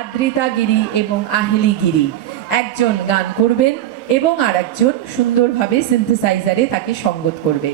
আদ্রিতা গিরি এবং আহিলি গিরি। একজন গান করবেন এবং আর একজন সুন্দরভাবে সিনথেসাইজারে তাকে সঙ্গত করবে।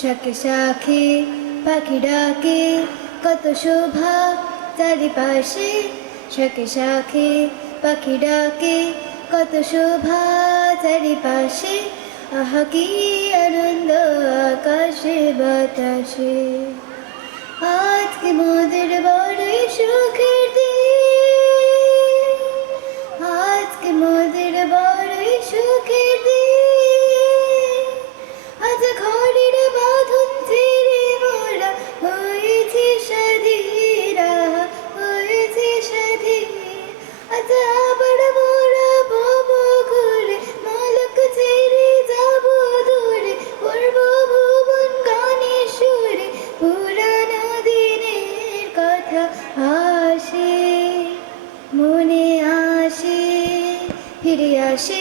শাখে শাখে পাখি ডাকে কত শোভা চারিপাশে, শাখে শাখে পাখি ডাকে কত শোভা চারিপাশে, আহা কি আনন্দ আকাশে বাতাসে। আজকে মোদের বড়ই সুখের দিন, আজকে মোদের বড়ই সুখের দিন, আজ ঘরের বাঁধন ছেড়ে মোরা হয়েছে স্বাধীরা, হয়েছে স্বাধীন। আজ আবার মোরা বব ঘুরে মালক ছেড়ে যাব দূরে, পড়ব ভুবন গানের সুরে পুরানো দিনের কথা আসে মনে আসে ফিরে আসে,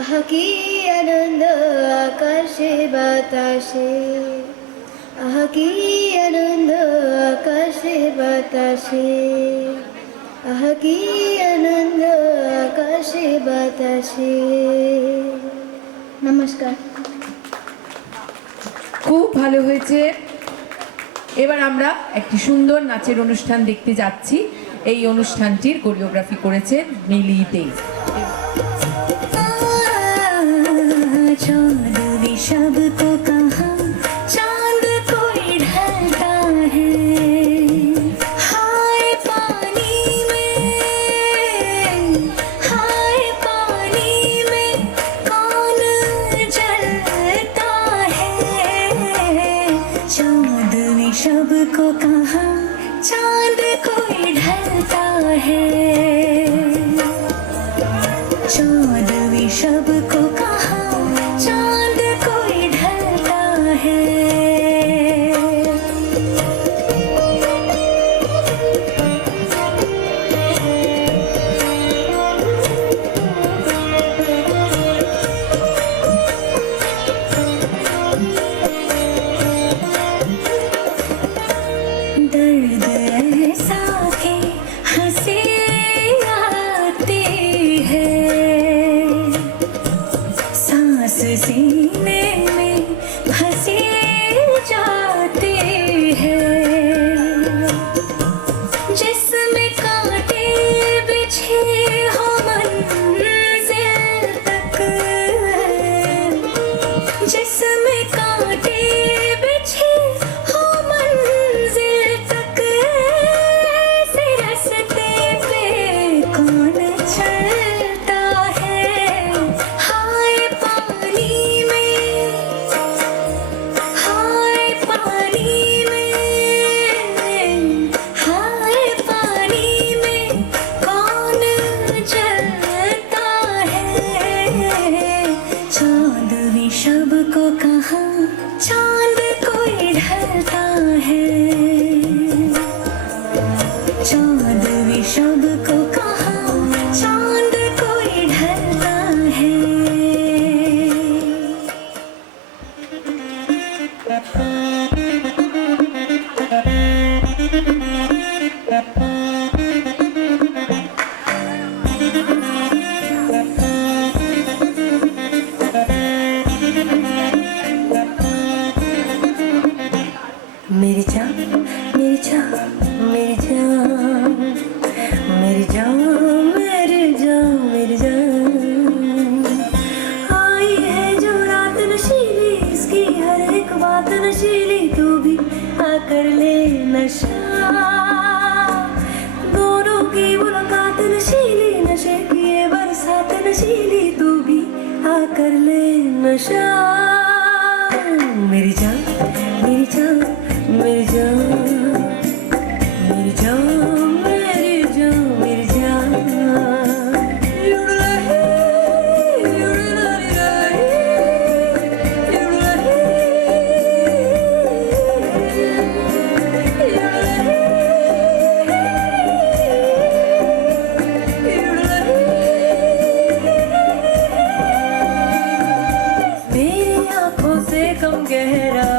আহা কি আনন্দ আকাশে বাতাসে, আহা কি আনন্দ আকাশে বাতাসে, আহা কি আনন্দ আকাশে বাতাসে। নমস্কার। খুব ভালো হয়েছে। এবার আমরা একটি সুন্দর নাচের অনুষ্ঠান দেখতে যাচ্ছি। এই অনুষ্ঠানটির কোরিওগ্রাফি করেছেন মিলি দে। सबको कहाँ चांद कोई ढलता है, हाय पानी में कौन जलता है, चांदनी सबको कहाँ चांद कोई ढलता है, चांदनी सबको कहाँ चांद कोई ढलता है। चांद भी सबको कहाँ चांद कोई ढलता है चांद भी सबको कहाँ चांद कोई ढलता है मेरी जान मेरी जान मेरी जान मेरी जान मेरी जान मेरी जान आई है जो रात नशीली इसकी हर एक बात नशीली तू भी आकर ले नशा दोनों की मुलाकात नशीली नशे की ये बरसात नशीली तू भी आकर ले नशा मेरी जान मेरी जान मेरी जान मेरी जान मेरी जान मेरी जान मेरी आंखों से कम गहरा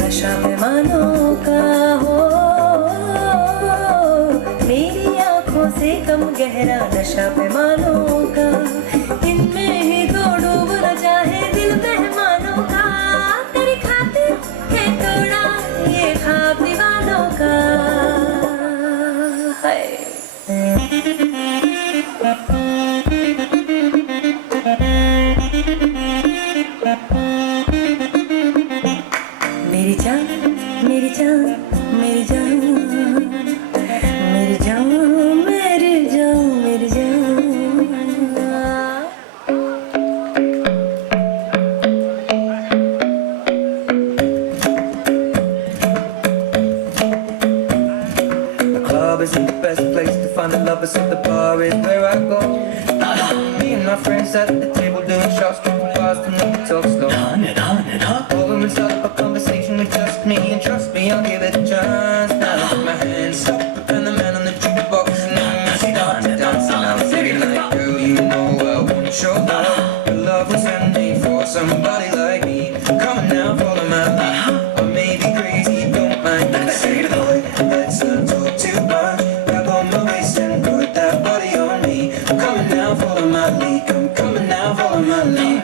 नशा पैमानों का हो मेरी आंखों से कम गहरा नशा पैमानों का इनमें ही तो डूब न जाए दिल मेहमानों का तेरी खातिर है तोड़ा ये ख्वाब दीवानों का हाय मेरी जान मेरी जान मेरी जान मेरी जान मेरी जान मेरी जान The club isn't the best place to find the lovers, so the bar is where I go. Me and my friends at the table doing shots, drinking fast and then we talk slow. Over and start up a conversation with just me, and trust me, I'll give it a chance. Now I put my hands up and the man on the jukebox, and now I start to dance. And I'm feeling like, girl, you know I wanna show love. Your love was handmade for somebody like me. Come on now, follow my lead. I may be crazy, don't mind me. Say, boy, let's not talk too much. Grab on my waist and put that body on me. Come on now, follow my lead. Come coming now, follow my lead.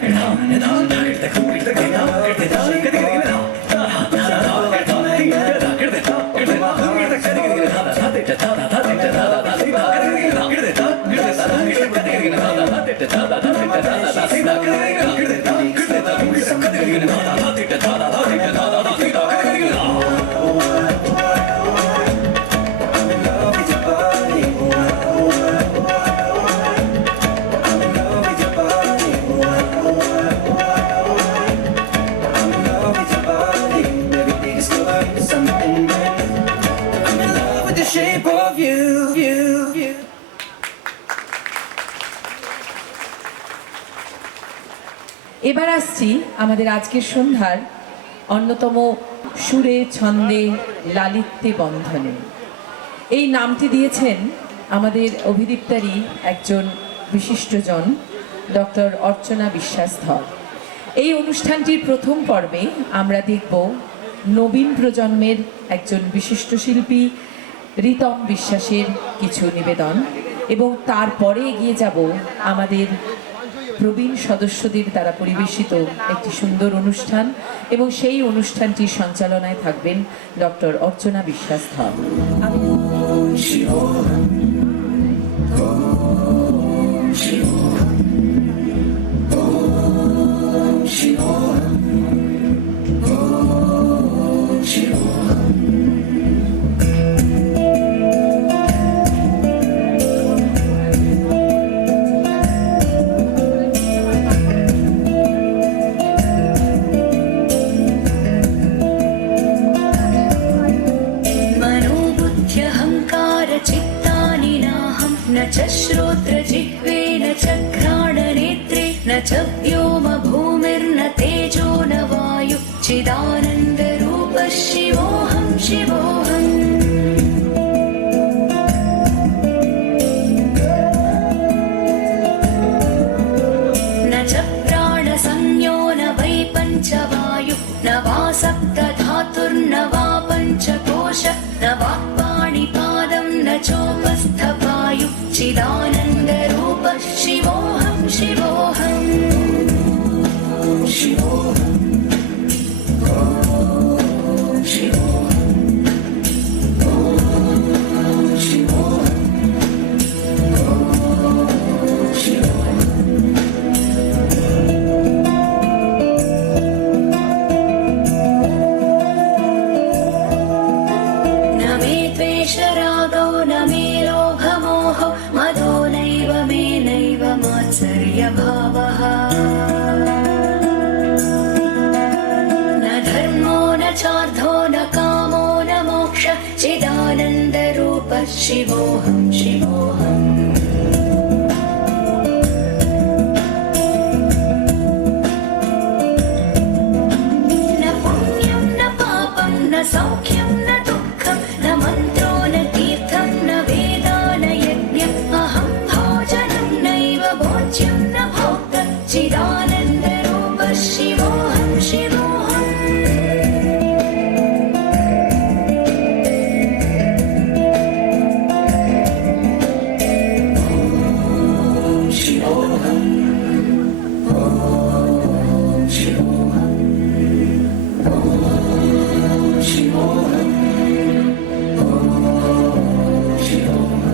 Shape of you. এবার আসছি আমাদের আজকের সন্ধ্যার অন্যতম সুরে ছন্দে লালিত্যে বন্ধনে। এই নামটি দিয়েছেন আমাদের অভিদীপ্তারই একজন বিশিষ্টজন ডক্টর অর্চনা বিশ্বাস ধর। এই অনুষ্ঠানটির প্রথম পর্বে আমরা দেখব নবীন প্রজন্মের একজন বিশিষ্ট শিল্পী রিতম বিশ্বাসের কিছু নিবেদন এবং তারপরে এগিয়ে যাব আমাদের প্রবীণ সদস্যদের দ্বারা পরিবেশিত একটি সুন্দর অনুষ্ঠান এবং সেই অনুষ্ঠানটির সঞ্চালনায় থাকবেন ডক্টর অর্চনা বিশ্বাস ধর। मनोबुद्ध्यहङ्कार चित्ता च व्योम भूमिर्न तेजो न वायु चिदानन्दरूपः शिवोऽहं शिवोऽहम् न च प्राणसंज्ञो न वै पञ्चवायु न वा सप्तधातुर्न वा पञ्चकोश न वा पाणिपादं न चोपस्थवायु चिदानन्दरूपः शिवोऽहं शिवोऽहम् शिवोऽहम् भावः न धर्मो न चार्थो न कामो न मोक्ष चिदानन्दरूपः शिवोऽहं शिवोऽहम् न पुण्यं न पापं न सौख्यं न दुःखं न मन्त्रो न तीर्थं न वेदा न यज्ञम् अहं भोजनं नैव भोज्यं न भोक्तम् चिदानन्दरूपः शिवोऽहं शिवोऽहम् शिवोऽहम् शिवोऽहम् शिवोऽहम् शिवोऽहम्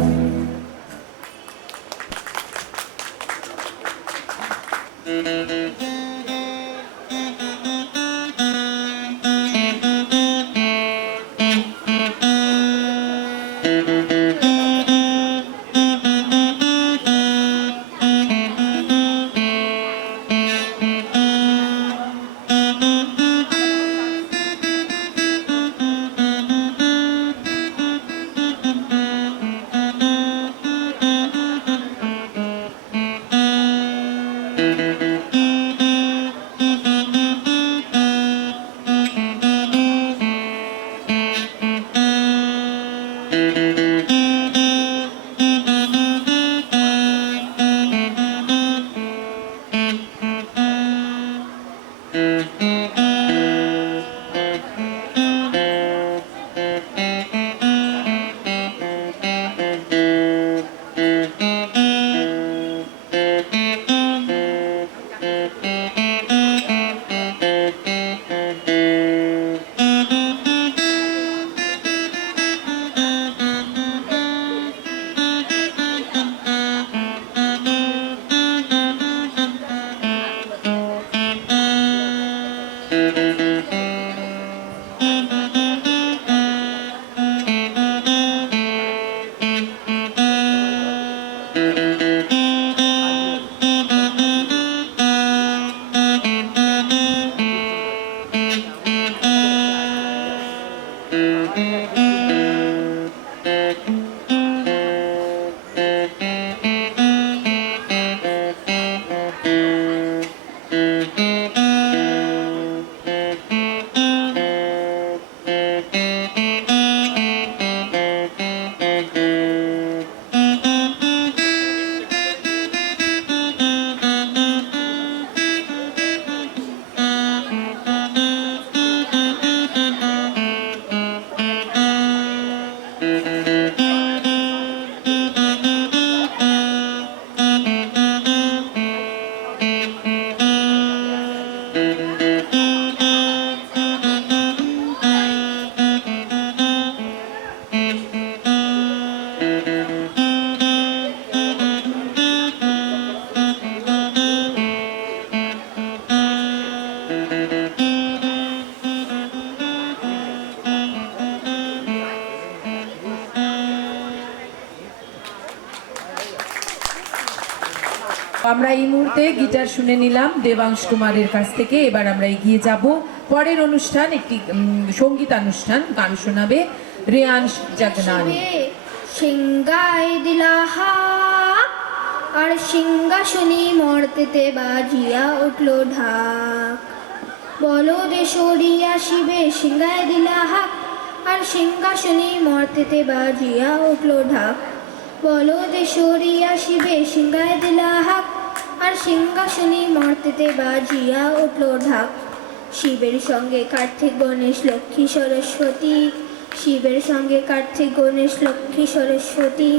আমরা এই মুহূর্তে গিটার শুনে নিলাম দেবাংশ কুমারের কাছ থেকে। এবার আমরা এগিয়ে যাব পরের অনুষ্ঠান, একটি সঙ্গীতানুষ্ঠান। গান শোনাবে রেয়াংশ জগনানী। शिंगाई दिला हा আর সিংহাসনী মর্তেতে বাজিয়া উঠল ঢাক। বলদে সরিয়া শিবে সিংহায় দিলা হাক, আর সিংহাসনী মর্তেতে বাজিয়া উঠল ঢাক। বলদে সরিয়া শিবে সিংহায় দিলা হাক, আর সিংহাসনী মর্তেতে বাজিয়া উঠল ঢাক। শিবের সঙ্গে কার্তিক গণেশ লক্ষ্মী সরস্বতী, শিবের সঙ্গে কার্তিক গণেশ লক্ষ্মী সরস্বতী।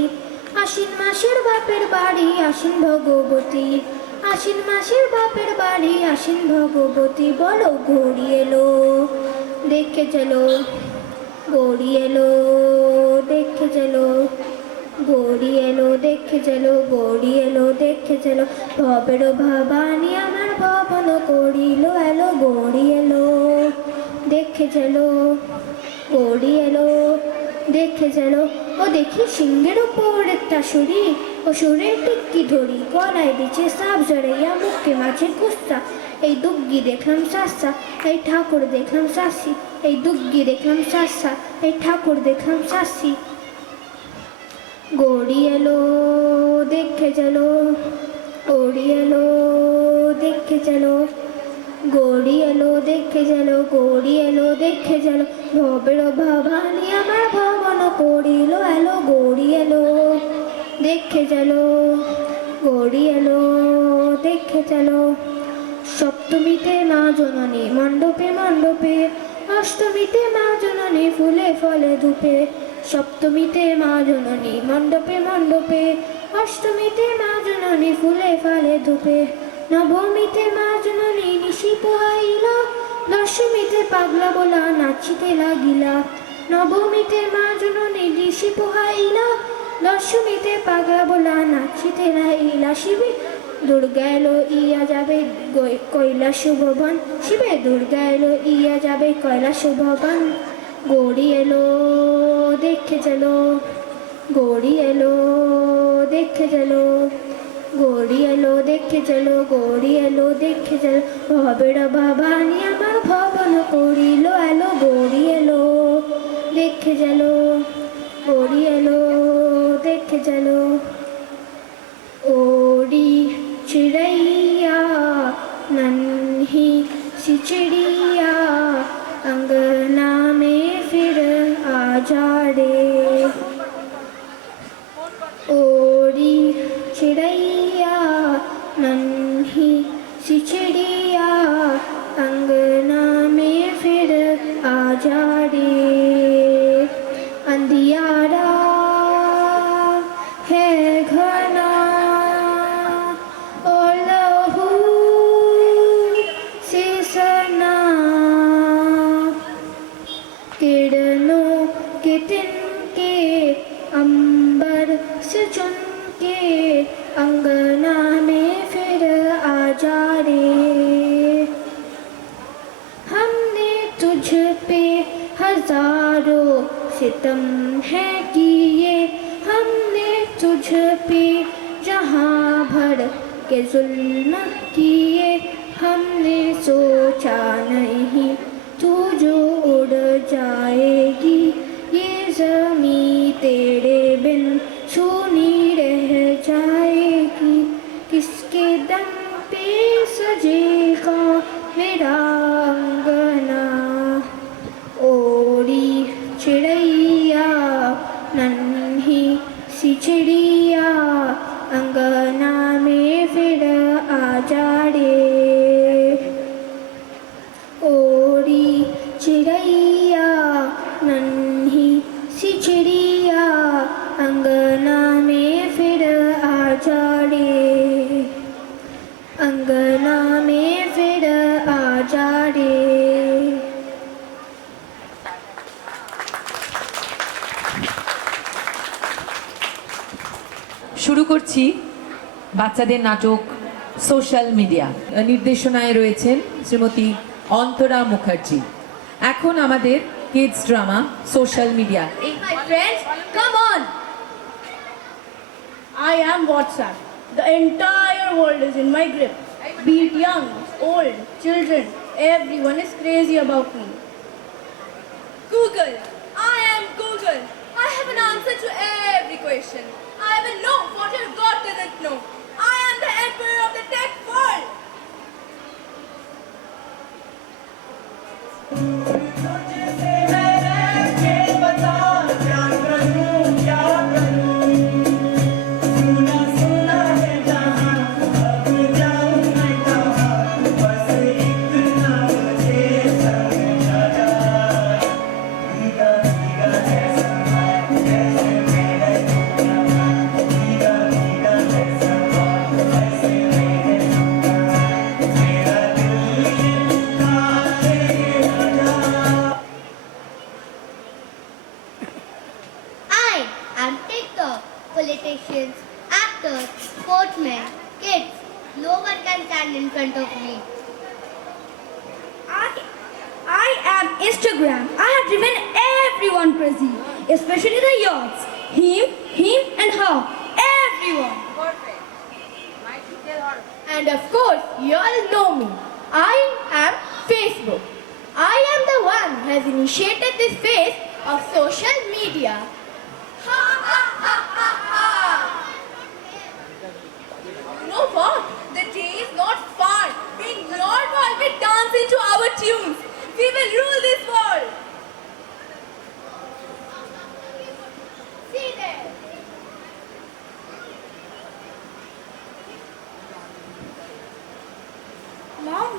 আশ্বিন মাসের বাপের বাড়ি আশ্বিন ভগবতী, আশ্বিন মাসের বাপের বাড়ি আশ্বিন ভগবতী। বলো গৌরী এলো দেখে চলো, গৌরী এলো দেখে চলো, গৌরী এলো দেখে চলো, গৌরী এলো দেখে চলো। ভবের ভবানী আমার ভবন করিল এলো, গৌরী এলো দেখে চলো, গৌরী এলো দেখে চলো। ও দেখি সিংহের উপর একটা সুরি, ও সুরের টিক্কি ধরি, গলায় দিচ্ছে সাপ জড়াইয়া, মুখে মাঝে গুস্সা। এই দুগ্গি দেখলাম সাসা, এই ঠাকুর দেখলাম শাসি, এই দুগ্গি দেখলাম সাসা, এই ঠাকুর দেখলাম শাসি। গৌরী এলো দেখে চলো, গৌরী এলো দেখে চলো, গৌরী এলো দেখে চলো, গৌরী এলো দেখে চলো। ভবের ভবানী আমার ভবন করিল এলো, গৌরী এলো দেখে চলো, গৌরী এলো দেখে চলো। সপ্তমীতে মা জননী মণ্ডপে মণ্ডপে, অষ্টমীতে মা জননী ফুলে ফলে ধূপে। সপ্তমীতে মা জননী মণ্ডপে মণ্ডপে, অষ্টমীতে মা জননী ফুলে ফলে ধূপে। নবমীতে মা জননী নিশি পোহাইলা, দশমীতে পাগলা বলা নাচিতে লাগিলা। নবমীতে মা জননী নিশি পোহাইলা, দশমীতে পাগলা বলা নাচিতে লাগিলা। শিবে দুর্গা এলো ইয়া যাবে কৈলাস ভবন, শিবে দুর্গা এলো ইয়া যাবে কৈলাস ভবন। গৌরী এলো দেখে চলো, গৌরী এলো দেখে চলো, গৌরী এলো দেখে চলো, গৌরী এলো দেখে চলো। ভবের ভবানী আমার ভবন করিল এলো, গৌরী এলো দেখে চলো, গৌরী এলো দেখে চলো। ओड़ी चिड़ैया नन्ही सी चिड़िया, अंगना में फिर आ जा रे। ओड़ी चिड़ैया नन्ही सी चिड़िया, अंगना में फिर आ जा रे। अंधियारा है घना और लहू से सना, किरणों के तिनके अंबर से चुनके, अंगना में फिर आ जा रे। हमने तुझ पे हजारों सितम है किए, हमने तुझ पे जहाँ भर के जुल्म किए। हमने सोचा नहीं तू जो उड़ जाएगी, ये ज़मीं तेरे बिन सूनी रह जाएगी। किसके दम पे सजेगा मेरा अंगना, ओड़ी चिड़ैया नन्ही सी चिड़िया, अंगना में फिर आ जा रे। ओड़ी चिड़ैया नन्ही सी चिड़िया, अंगना में फिर आ जा रे, अंगना में फिर आ जा रे। শুরু করছি বাচ্চাদের নাটক সোশ্যাল মিডিয়া। নির্দেশনায় রয়েছেন শ্রীমতী অন্তরা মুখার্জি। এখন আমাদের kids drama social media. My friends, come on! I am WhatsApp. The entire world is in my grip. Be it young, old, children, everyone is crazy about me. Google. I am Google. I have an answer to every question. I will know what your God doesn't know. No one can stand in front of me. I am Instagram. I have driven everyone crazy, especially the yachts. Him, and her. Everyone. And of course, you all know me. I am Facebook. I am the one who has initiated this phase of social media. You know what? The day is not far. Being normal, we dance into our tunes. We will rule this world. See there.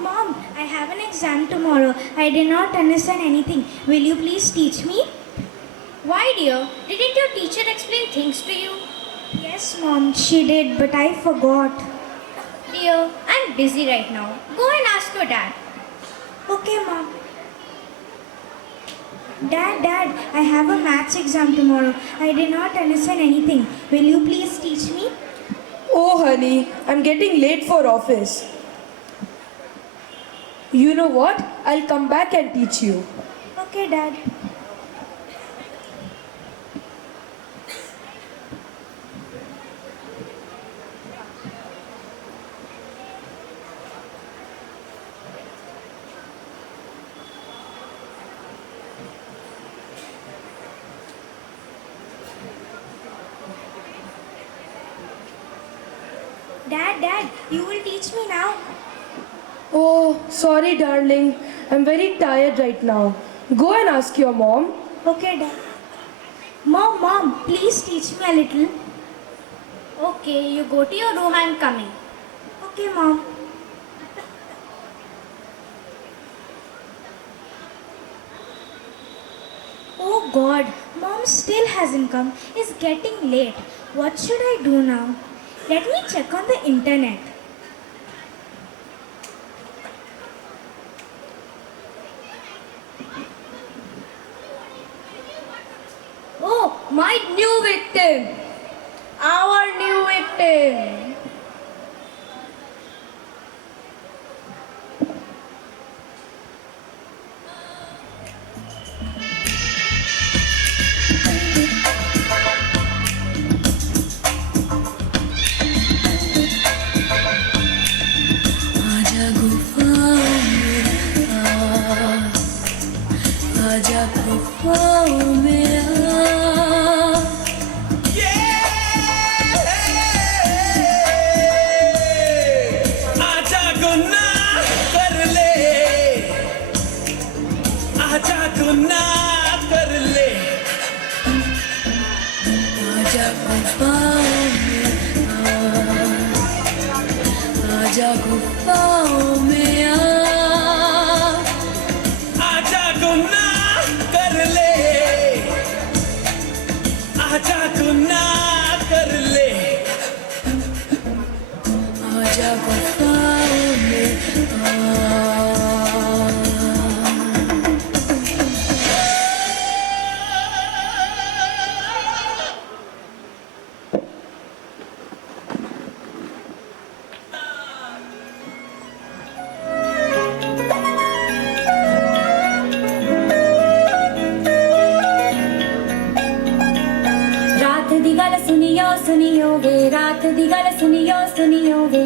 Mom, I have an exam tomorrow. I did not understand anything. Will you please teach me? Why, dear? Didn't your teacher explain things to you? Yes, Mom, she did, but I forgot. Dear, I'm busy right now. Go and ask your dad. Okay, Mom. Dad, I have a maths exam tomorrow. I did not understand anything. Will you please teach me? Oh, honey, I'm getting late for office. You know what? I'll come back and teach you. Okay, Dad. Dad, you will teach me now. Oh, sorry, darling. I'm very tired right now. Go and ask your mom. Okay, Dad. Mom, please teach me a little. Okay, you go to your room. I'm coming. Okay, Mom. Oh God, Mom still hasn't come. It's getting late. What should I do now? Let me check on the internet. Oh, my new victim. Our new victim. आजा गुफाओं में आजा गुफाओं में आजा गुनाह कर ले, आजा गुनाह कर ले, आजा गुफाओं में आजा गुफाओं में आजा गुनाह कर ले, आजा गुनाह कर ले, आजा गुफाओं में रात दी गल सुनियो वे, रात दी गल सुनियो वे,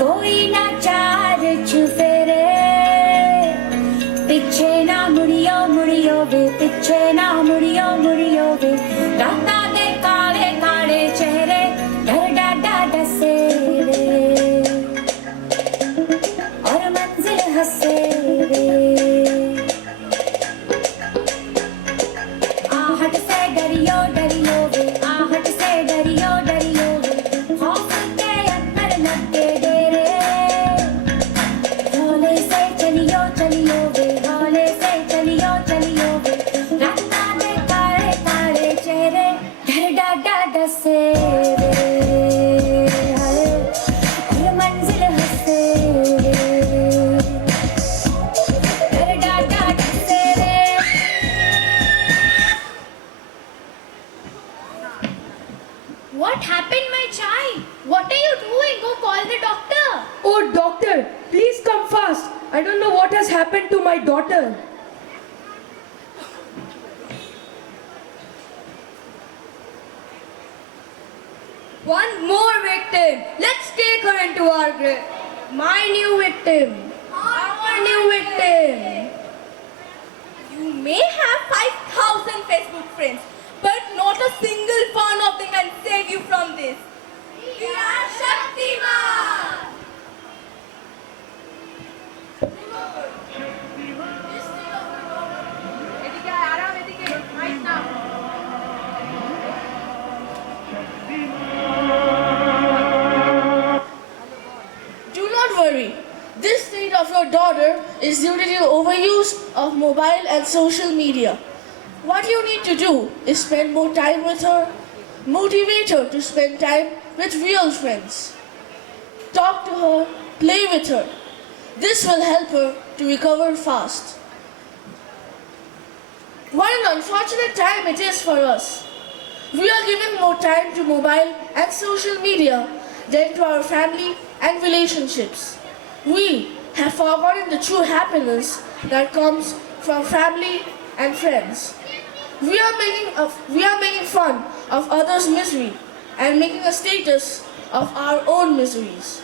कोई ना चार चुफेरे, पिछे ना मुड़ियो वे, पिछे ना मुड़ियो वे, राता दे काले काले चेहरे, डर डाडा डसे वे, और मंजिल हंसे वे, आहट से डरियो वे, आहट से डरियो वे, खौफ के अंदर लगे डेरे, happened to my daughter? One more victim. Let's take her into our grip. My new victim. Our new victim. You may have 5,000 Facebook friends, but not a single one of them can save you from this. We are Shaktiman! Do not worry. This state of your daughter is due to the overuse of mobile and social media. What you need to do is spend more time with her, motivate her to spend time with real friends. Talk to her, play with her. This will help her to recover fast. What an unfortunate time it is for us. We are giving more time to mobile and social media than to our family and relationships. We have forgotten the true happiness that comes from family and friends. We are making fun of others' misery and making a status of our own miseries.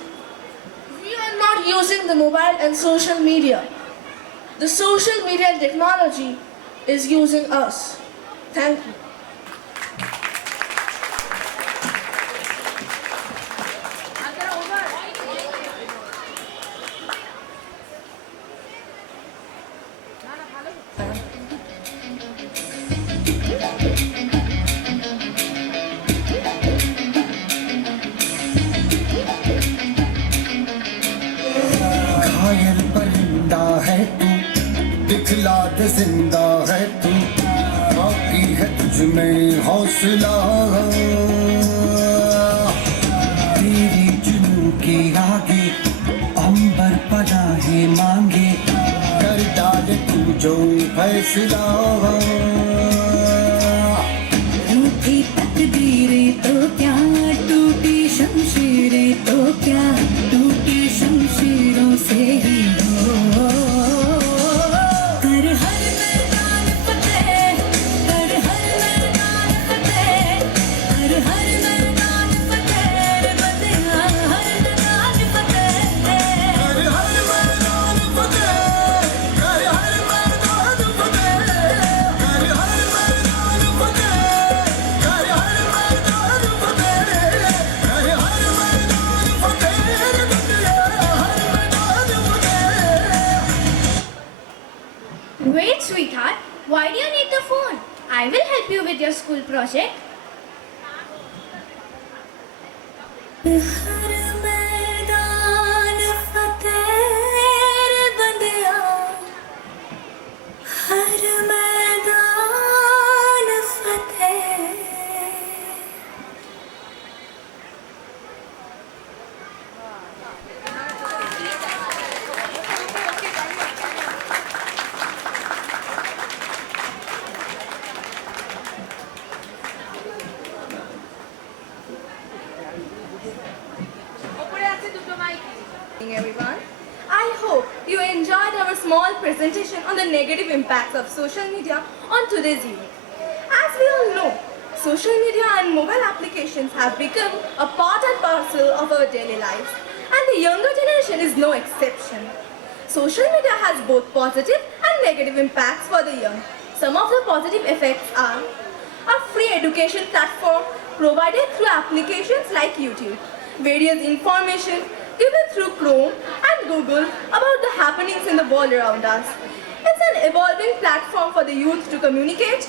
We are not using the mobile and social media. The social media and technology is using us. Thank you. घायल परिंदा है तू, दिखला दे जिंदा है तू, बाकी है तुझ में हौसला। तेरी जुनून के आगे अंबर पनाहे मांगे, कर डाले तू जो फैसला। रूठी तकदीरें तो क्या, टूटी शमशीरें तो क्या, टूटी शमशीरों से ही हो। कर हर मैदान फतेह, कर हर मैदान फतेह, कर हर मैदान फतेह, रे बंदिया हर मैदान फतेह। कर हर मैदान फतेह, कर हर मैदान फतेह, कर हर मैदान फतेह, कर हर मैदान फतेह, कर हर मैदान फतेह, रे बंदिया हर मैदान फतेह। Wait, sweetheart. Why do you need the phone? I will help you with your school project. हर मैदान फतेह, रे बंदिया हर मैदान फतेह। Everyone, I hope you enjoyed our small presentation on the negative impacts of social media on today's youth. As we all know, social media and mobile applications have become a part and parcel of our daily lives, and the younger generation is no exception. Social media has both positive and negative impacts for the young. Some of the positive effects are a free education platform provided through applications like YouTube, various information given through Chrome and Google about the happenings in the world around us. It's an evolving platform for the youth to communicate,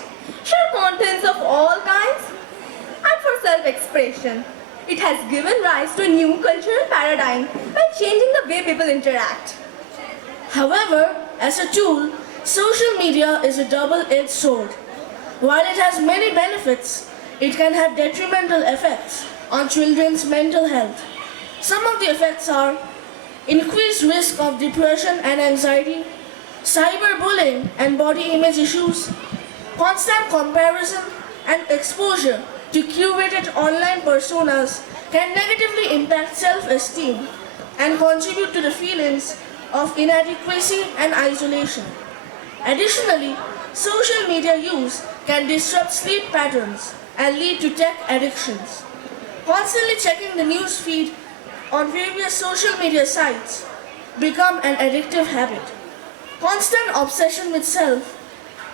share contents of all kinds, and for self-expression. It has given rise to a new cultural paradigm by changing the way people interact. However, as a tool, social media is a double-edged sword. While it has many benefits, it can have detrimental effects on children's mental health. Some of the effects are increased risk of depression and anxiety, cyberbullying and body image issues, constant comparison and exposure to curated online personas can negatively impact self-esteem and contribute to the feelings of inadequacy and isolation. Additionally, social media use can disrupt sleep patterns and lead to tech addictions. Constantly checking the news feed on various social media sites become an addictive habit. Constant obsession with self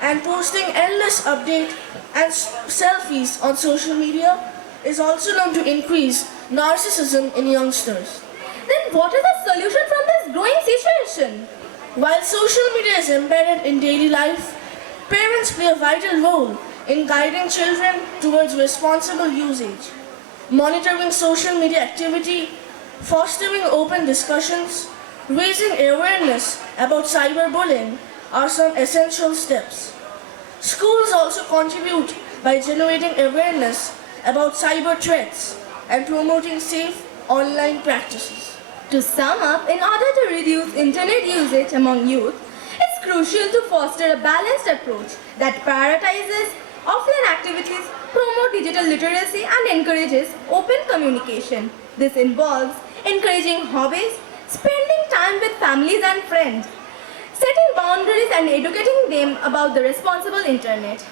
and posting endless updates and selfies on social media is also known to increase narcissism in youngsters. Then what is the solution from this growing situation? While social media is embedded in daily life, parents play a vital role in guiding children towards responsible usage. Monitoring social media activity, fostering open discussions, raising awareness about cyberbullying are some essential steps. Schools also contribute by generating awareness about cyber threats and promoting safe online practices. To sum up, in order to reduce internet usage among youth, it's crucial to foster a balanced approach that prioritizes offline activities, promote digital literacy, and encourages open communication. This involves encouraging hobbies, spending time with families and friends, setting boundaries and educating them about the responsible internet.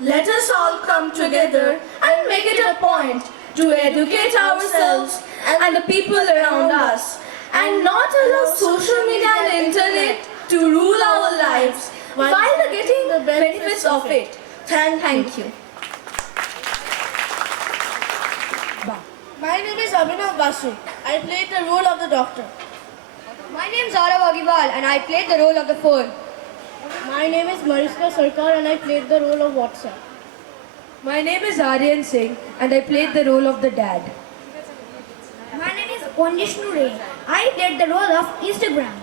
Let us all come together and make it a point to educate ourselves and the people around us, and not allow social media and internet to rule our lives while getting the benefits of it. Thank you. My name is Abhinav Basu. I played the role of the doctor. My name is Arav Agiwal and I played the role of the phone. My name is Mariska Sarkar and I played the role of WhatsApp. My name is Aryan Singh and I played the role of the dad. My name is Onishnu Ray. I played the role of Instagram.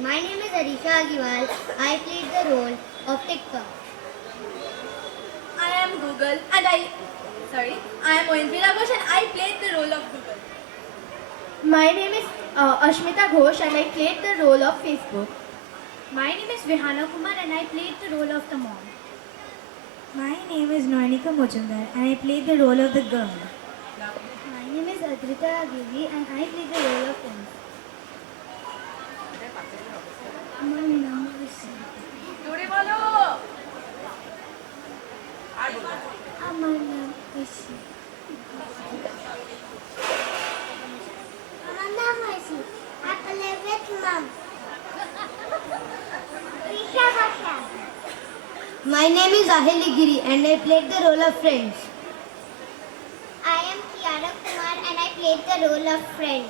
My name is Arisha Agiwal. I played the role of TikTok. I am Oindrila Ghosh and I played the role of Google. My name is Ashmita Ghosh and I played the role of Facebook. My name is Vihana Kumar and I played the role of the mom. My name is Noinika Mojumdar and I played the role of the girl. My name is Adrita Agiri and I played the role of friend. My name is আমার নাম Oishi I play with mom. My name is Ahili Giri and I played the role of friends. I am Kiara Kumar and I played the role of friend.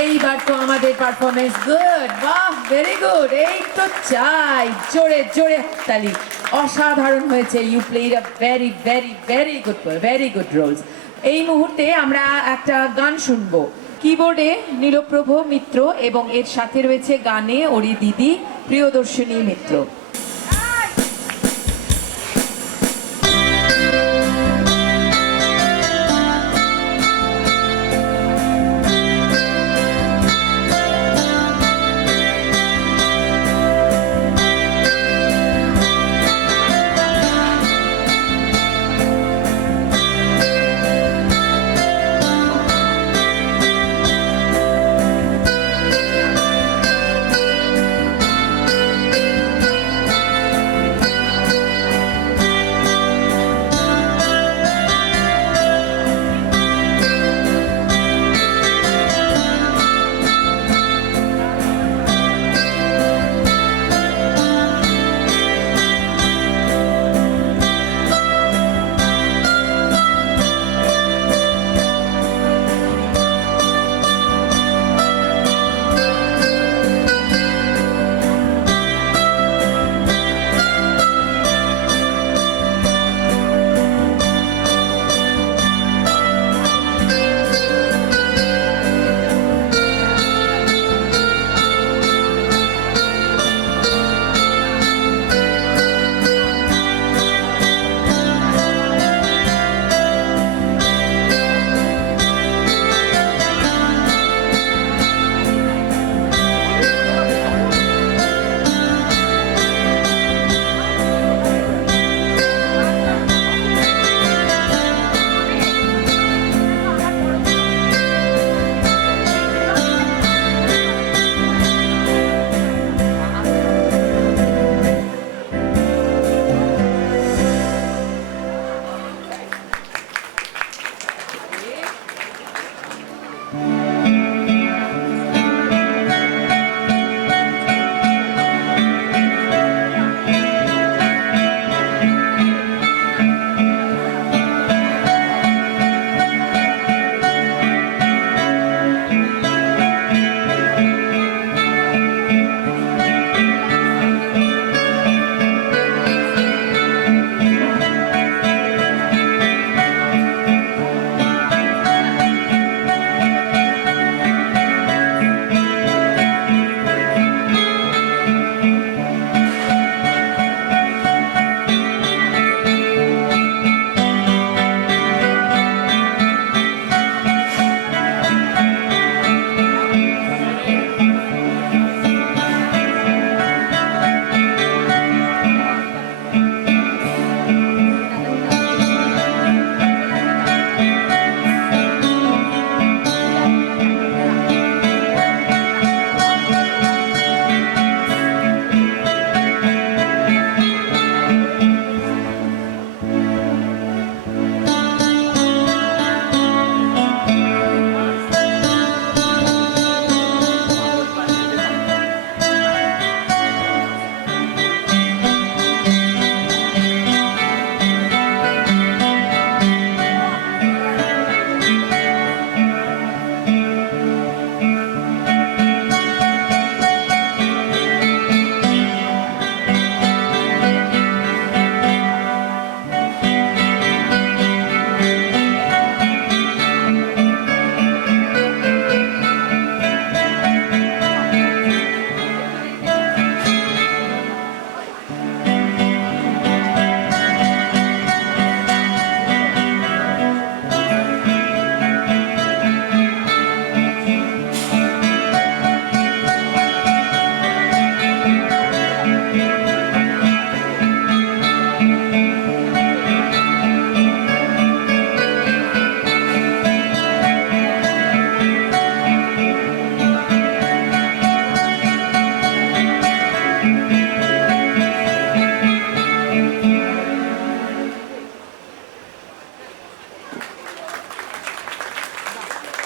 এইবার তো আমাদের performance good বাহ very good এই তো চাই জোরে জোরে তালি অসাধারণ হয়েছে you played a very very very good roles এই মুহূর্তে আমরা একটা গান শুনবো কিবোর্ডে নীলপ্রভ মিত্র এবং এর সাথে রয়েছে গানে ওরি দিদি প্রিয়দর্শিনী মিত্র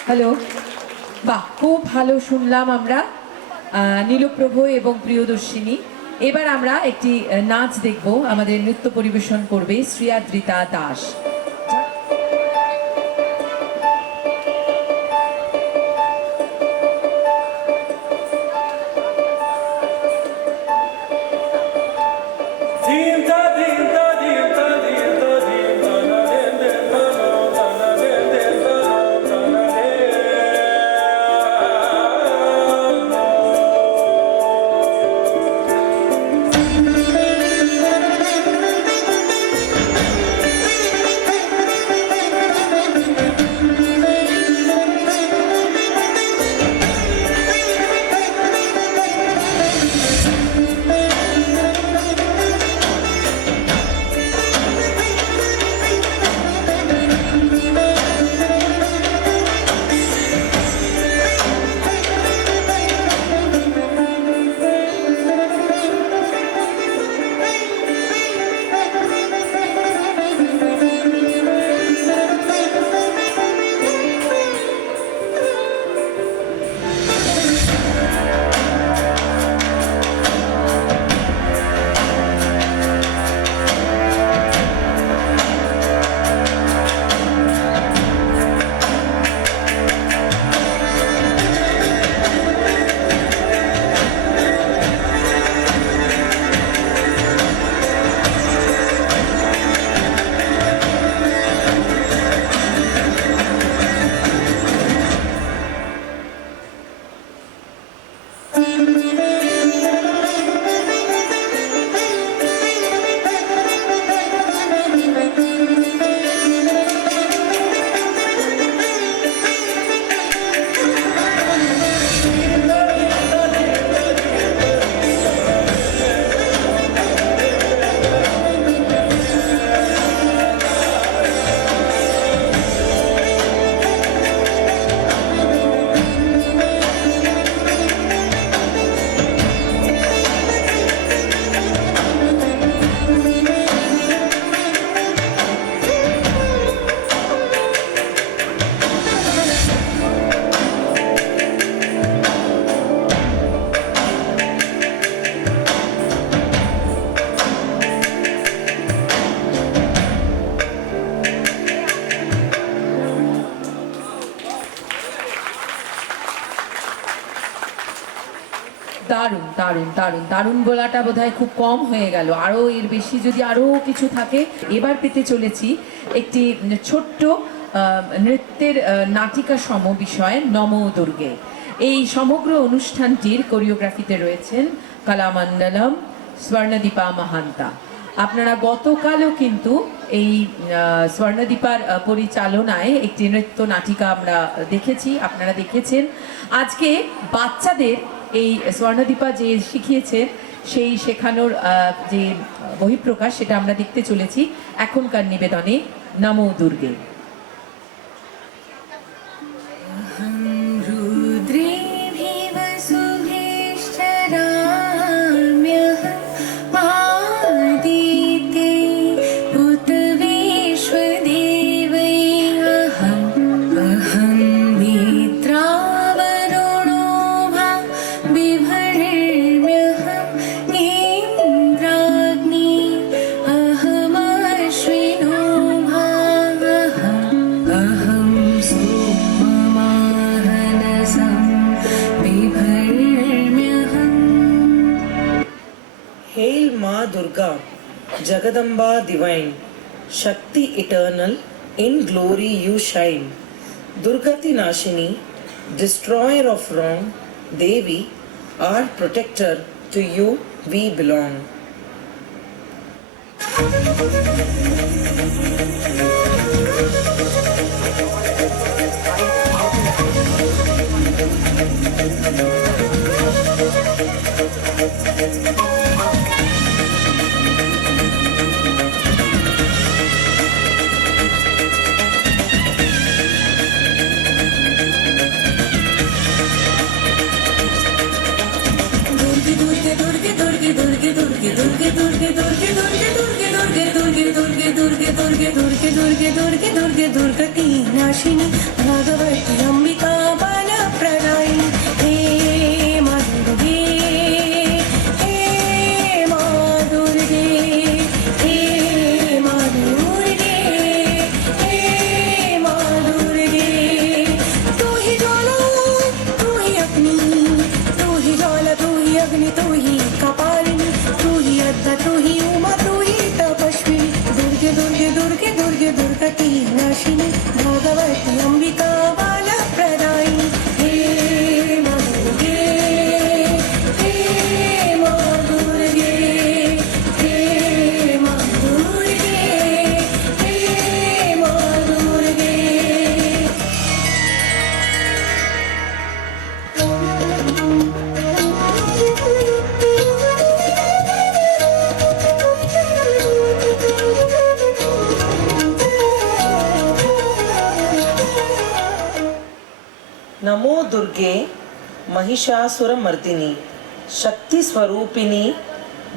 হ্যালো, বাহ, খুব ভালো শুনলাম আমরা নীলপ্রভ এবং প্রিয়দর্শিনী। এবার আমরা একটি নাচ দেখব, আমাদের নৃত্য পরিবেশন করবে শ্রিয়াদ্রিতা দাস। দারুণ দারুণ দারুণ দারুণ বলাটা বোধহয় খুব কম হয়ে গেল, আরও এর বেশি যদি আরও কিছু থাকে। এবার পেতে চলেছি একটি ছোট্ট নৃত্যের নাটিকা সম বিষয় নমো দুর্গে। এই সমগ্র অনুষ্ঠানটির কোরিওগ্রাফিতে রয়েছেন কলামণ্ডলম স্বর্ণদীপা মাহান্তা। আপনারা গতকালও কিন্তু এই স্বর্ণদীপার পরিচালনায় একটি নৃত্য নাটিকা আমরা দেখেছি, আপনারা দেখেছেন। আজকে বাচ্চাদের এই স্বর্ণদীপা যে শিখিয়েছেন সেই শেখানোর যে বহিঃপ্রকাশ সেটা আমরা দেখতে চলেছি এখনকার নিবেদনে নমো দুর্গে। Hail Ma Durga, Jagadamba divine, Shakti eternal, in glory you shine. Durgati Nashini, destroyer of wrong, Devi, our protector, to you we belong. दुर्गति नाशिनी भगवती अंबिका भगवती अम्बिका बालप्रदायिनी हे मां दुर्गे हे मां दुर्गे हे मां दुर्गे हे मां दुर्गे। नमो दुर्गे महिषासुरमर्दिनी शक्ति स्वरूपिणी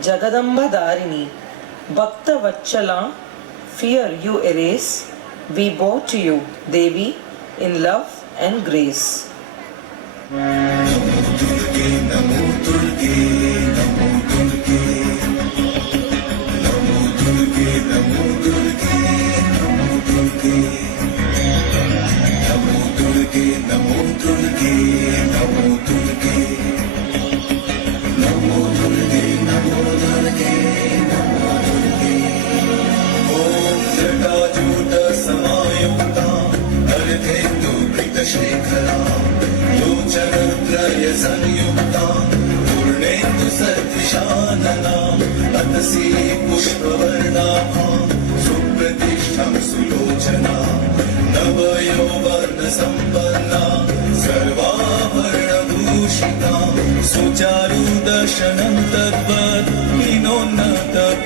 जगदम्बधारिणी भक्तवत्सला fear you erase, we bow to you Devi in love and grace. संयुक्ता पूर्णेन्दु सदृशानना अतसी पुष्पवर्णाभा सुप्रतिष्ठां सुलोचना नवयौवर्ण सम्पन्ना सर्वाभरणभूषिता सुचारु दर्शनं तद्वत् विनोन्नतपयोधरां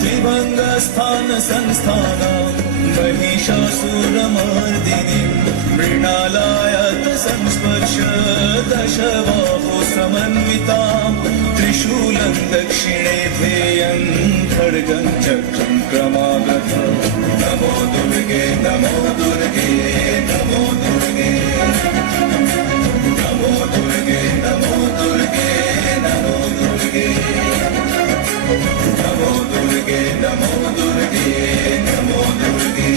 त्रिभङ्गस्थान संस्थानां महिषासुरमर्दिनीं मृणालायत संस्पर्श दशबाहु समन्वितां त्रिशूलं दक्षिणे ध्येयं खड्गं चक्रं क्रमागत नमो दुर्गे नमो दुर्गे नमो दुर्गे नमो दुर्गे नमो दुर्गे नमो दुर्गे नमो दुर्गे नमो दुर्गे नमो दुर्गे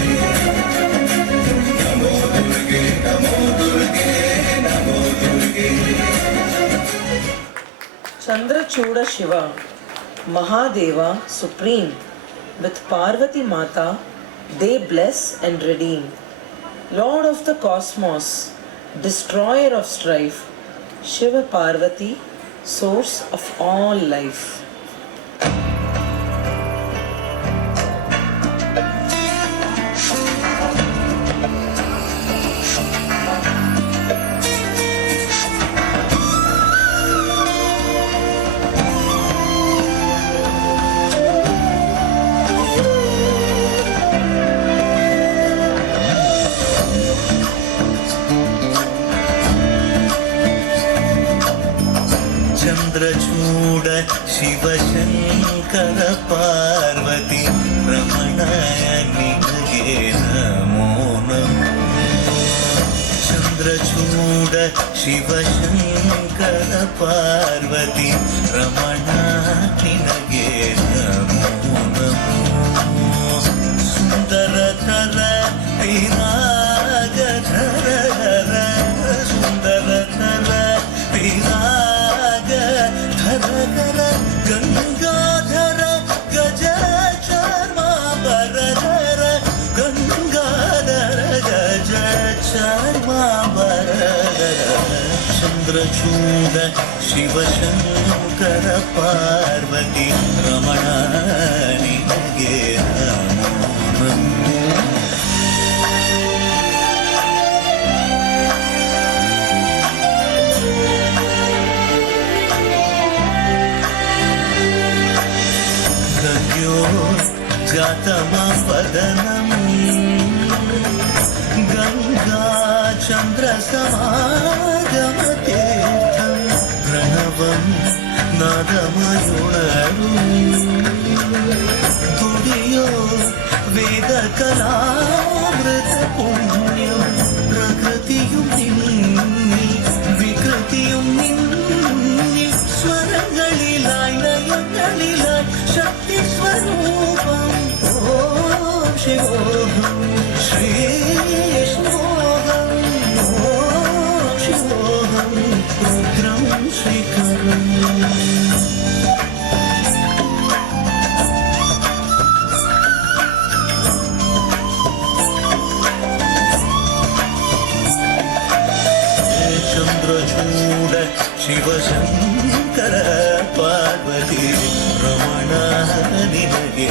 नमो दुर्गे नमो दुर्गे नमो दुर्गे। Chandrachuda Shiva, Mahadeva supreme, with Parvati Mata they bless and redeem. Lord of the cosmos, destroyer of strife, Shiva Parvati, source of all life. Chandrachud Shiva Shankar Parvati रमणाय निगे Namo Namo. Chandrachud Shiva Shankar Parvati रमणाय निगे Namo Namo. सुन्दरतर विराग धर धर सुन्दरतर विराग धर धर गंगाधर गज चर्मांबर गंगाधर गज चर्मांबर। चंद्रचूड शिवशंकर पार्वती रमणा निगे नमो नमो। जातमवदनं गंगा चंद्र समागमतीर्थं प्रणवं नादमयुणरू ಶಿವಶಂಕರ ಪಾರ್ವತಿ ರಮಣ ನಿನಗೆ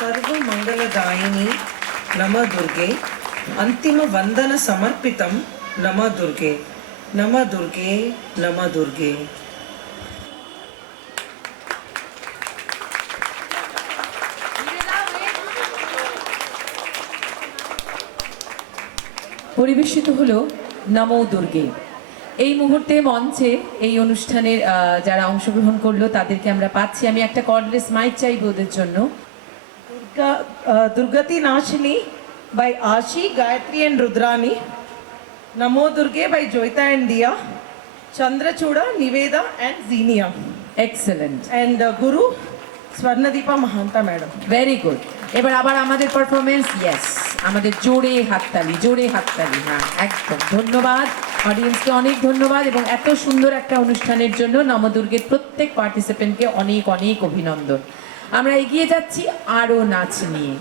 सर्वमङ्गलदायिनी नम दुर्गे अंतिम वंदन समर्पितं नम दुर्गे नम दुर्गे नम दुर्गे। পরিবেশিত হলো নমো দুর্গে। এই মুহূর্তে মঞ্চে এই অনুষ্ঠানের যারা অংশগ্রহণ করলো তাদেরকে আমরা পাচ্ছি। আমি একটা কর্ডলেস মাইক চাইব ওদের জন্য। दुर्गति नाशिनी by Ashi, Gayatri and Rudrani. Namo Durge by Joyita and Diya. Chandrachuda, Niveda and Zenia. Excellent. And Guru, Swarnadeepa Mahanta madam. Very good. এবার আবার আমাদের পারফরমেন্স, ইয়েস, আমাদের জোরে হাততালি, জোরে হাততালি। হ্যাঁ, একদম ধন্যবাদ অডিয়েন্সকে, অনেক ধন্যবাদ এবং এত সুন্দর একটা অনুষ্ঠানের জন্য নবদুর্গের প্রত্যেক পার্টিসিপেন্টকে অনেক অনেক অভিনন্দন। আমরা এগিয়ে যাচ্ছি আরো নাচ নিয়ে।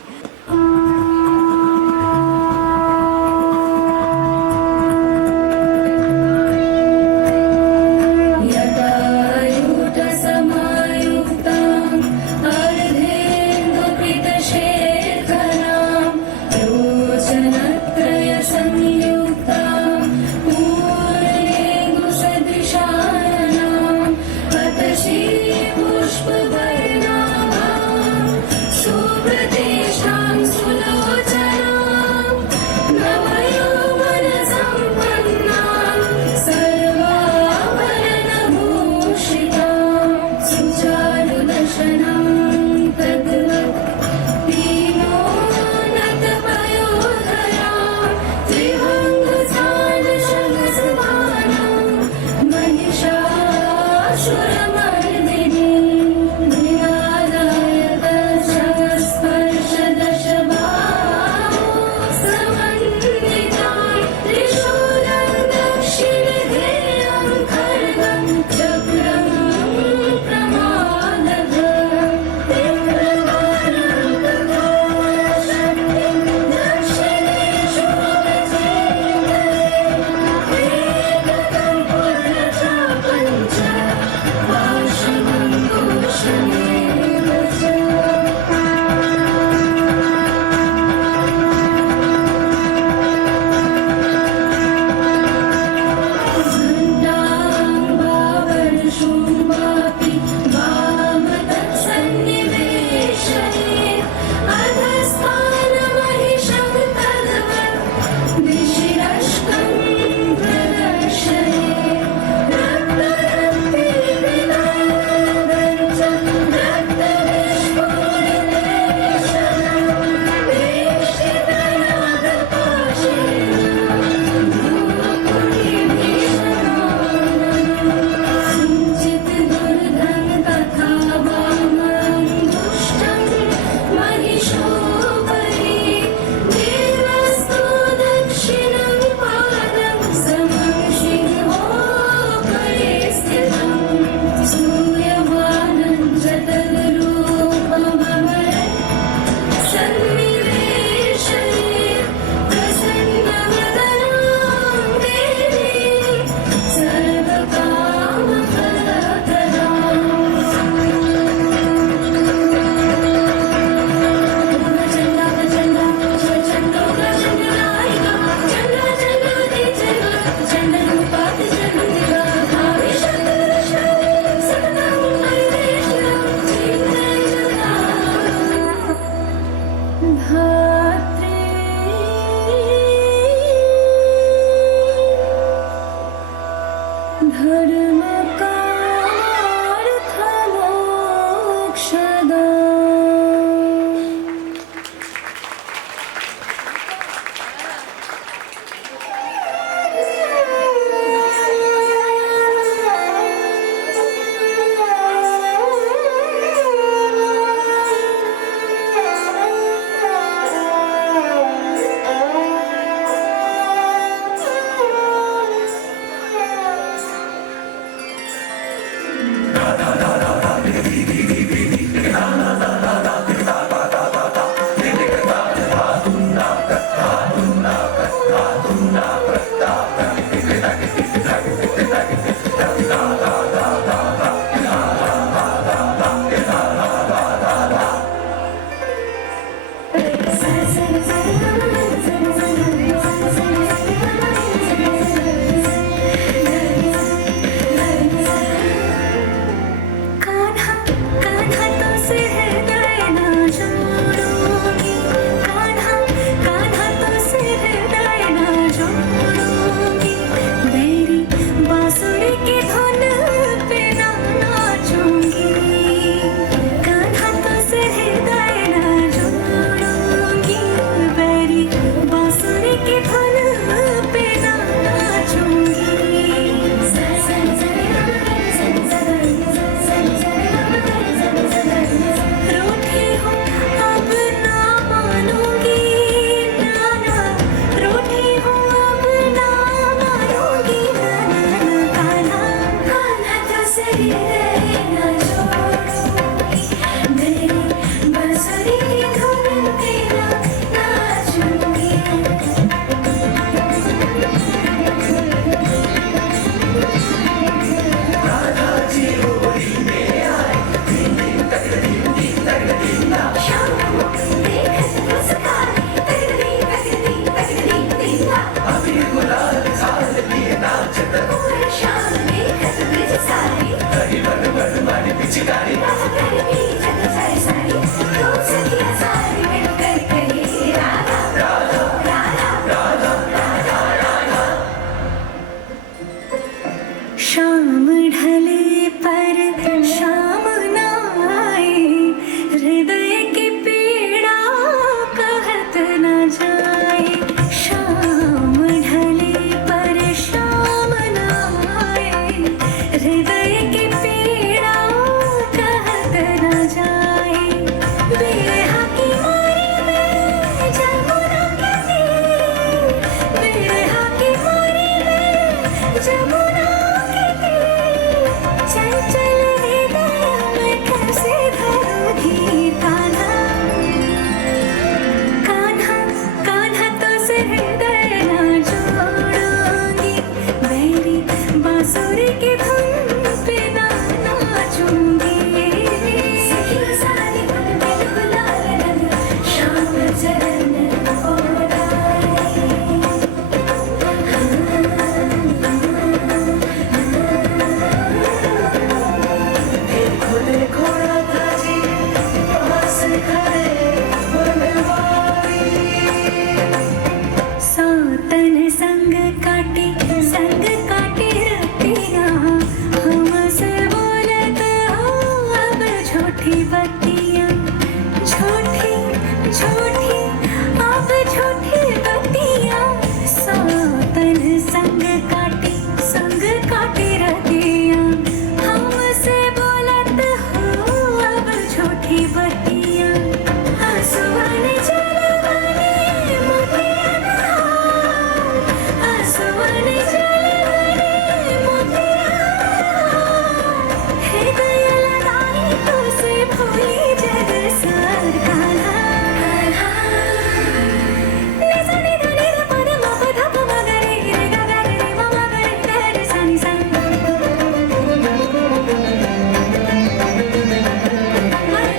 शाम ढले पर शाम ना आए, हृदय की पीड़ा कहत न जाए। शाम ढले पर शाम ना आए, हृदय की पीड़ा कहत न जाए। बेहा की मारी में जमुना के तीर, बेहा की मारी में जमुना चल चल हृदय में कैसे धरूं धीर। कान्हा कान्हा कान्हा तो से हृदय न जोड़ूंगी, मेरी बांसुरी की धुन पे ना नाचूंगी। सखी सारी मन में गुलाल रंग, शाम चरण सौतन संग काटे रतियाँ, हमसे बोलत हो अब झूठी बत्तियाँ। झूठी झूठी अब झूठी बत्तियाँ, सौतन संग काटे रतियाँ, हमसे बोलत हो अब झूठी बत्तियाँ। आंसुओं ने जलवाने मोतिया हृदय लगाई तो से भूली जग सार। कान्हा निजनी धनी ध पद म पद प म ग रे रे ग ग रे म म ग रे रे सा नि सा। म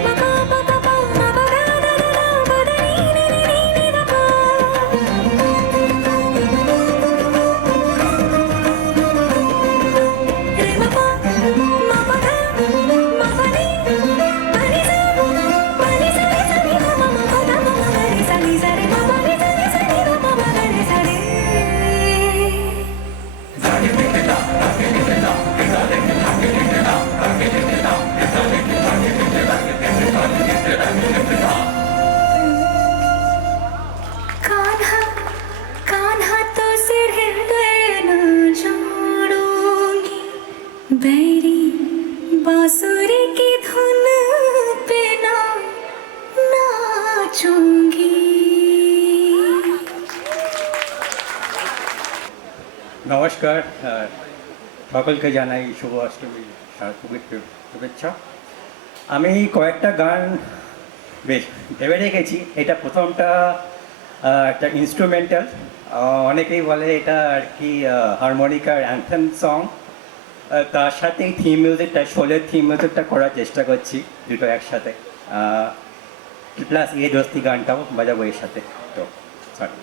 प प प प प म प ग ग ग ग प द नि नि नि नि नि ध प। रे म प म प ध म प नि प नि सा नि सा नि ध म म प ध प म ग रे सा नि सा रे म प नि सा नि ध प म ग रे सा रे। कान्हा कान्हा तो सिर हृदय न जोड़ूंगी, बैरी बांसुरी की धुन पे ना नाचूंगी। নমস্কার। সকলকে জানাই শুভ অষ্টমী শুভেচ্ছা। আমি কয়েকটা গান বেশ ভেবে রেখেছি। এটা প্রথমটা একটা ইনস্ট্রুমেন্টাল, অনেকেই বলে এটা আর কি হারমোনিকার অ্যান্থেম সং। তার সাথে থিম মিউজিকটা, শোলের থিম মিউজিকটা করার চেষ্টা করছি দুটো একসাথে, প্লাস এ দোস্তি গানটাও বাজাবো এর সাথে। তো সরি।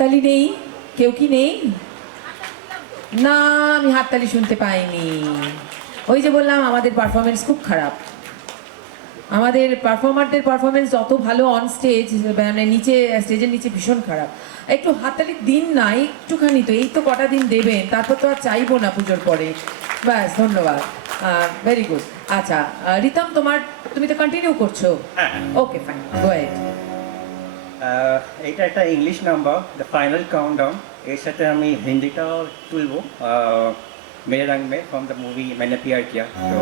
হাততালি নেই? কেউ কি নেই? না, আমি হাততালি শুনতে পাইনি। ওই যে বললাম আমাদের পারফরমেন্স খুব খারাপ। আমাদের পারফর্মারদের পারফরমেন্স যত ভালো অন স্টেজ, মানে নিচে স্টেজের নিচে ভীষণ খারাপ। একটু হাততালি দিন না, একটুখানি তো, এই তো কটা দিন দেবেন, তারপর তো আর চাইবো না পুজোর পরে। ব্যাস, ধন্যবাদ, ভেরি গুড। আচ্ছা রিতম, তুমি তো কন্টিনিউ করছো? Okay fine, go ahead. এইটা একটা English number, the final countdown. এর সাথে আমি হিন্দিটাও তুলবো, মেরে রঙ মে ফ্রম দ্য মুভি मैंने प्यार किया। তো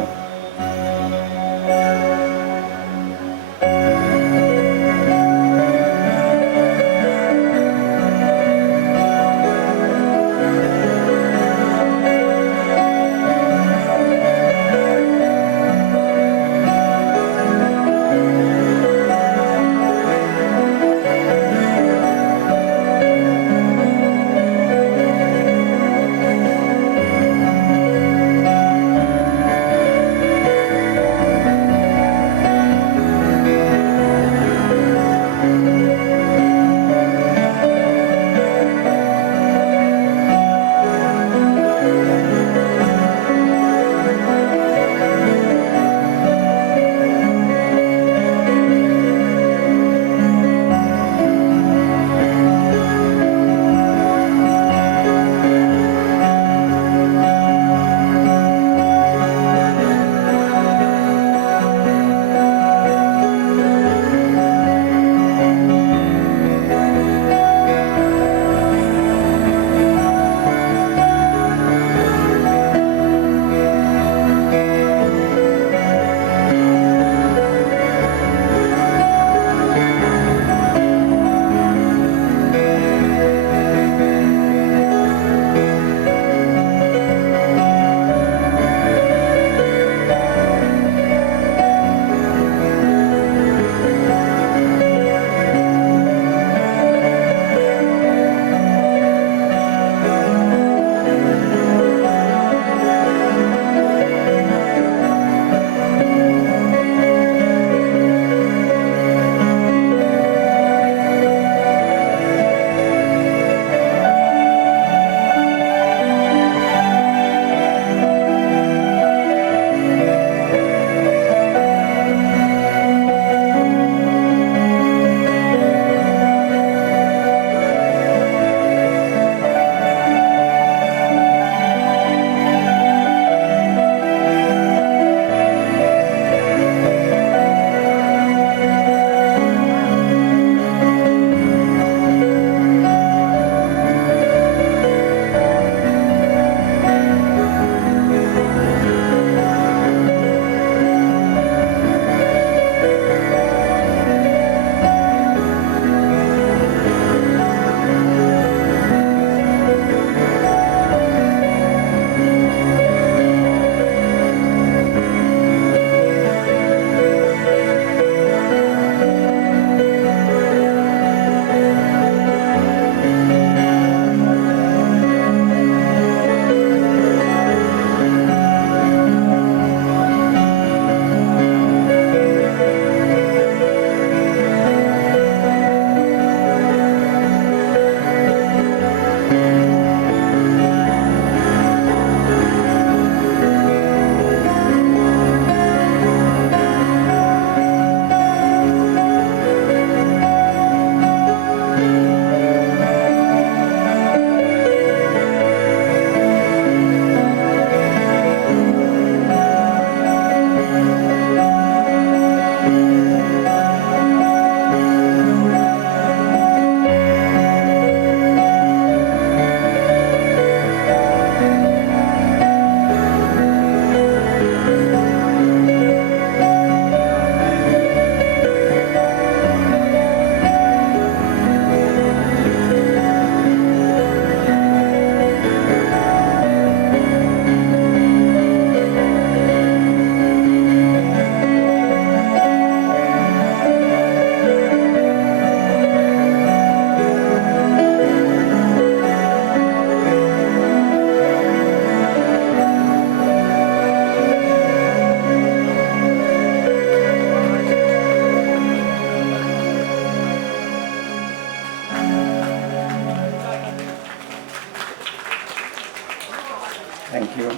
থ্যাংক ইউ।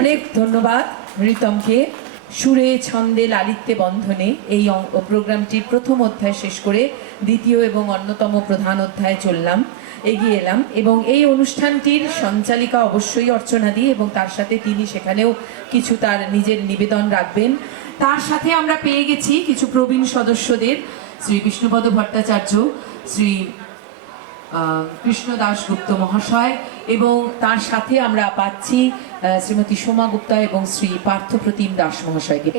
অনেক ধন্যবাদ রিতমকে। সুরে ছন্দে লালিত্যে বন্ধনে এই প্রোগ্রামটির প্রথম অধ্যায় শেষ করে দ্বিতীয় এবং অন্যতম প্রধান অধ্যায়ে এগিয়ে এলাম এবং এই অনুষ্ঠানটির সঞ্চালিকা অবশ্যই অর্চনাদি এবং তার সাথে তিনি সেখানেও কিছু তার নিজের নিবেদন রাখবেন। তার সাথে আমরা পেয়ে গেছি কিছু প্রবীণ সদস্যদের, শ্রী বিষ্ণুপদ ভট্টাচার্য, শ্রী কৃষ্ণ দাশগুপ্ত মহাশয় এবং তার সাথে আমরা পাচ্ছি শ্রীমতী সোমা গুপ্তা এবং শ্রী পার্থপ্রতিম দাস মহাশয়কে।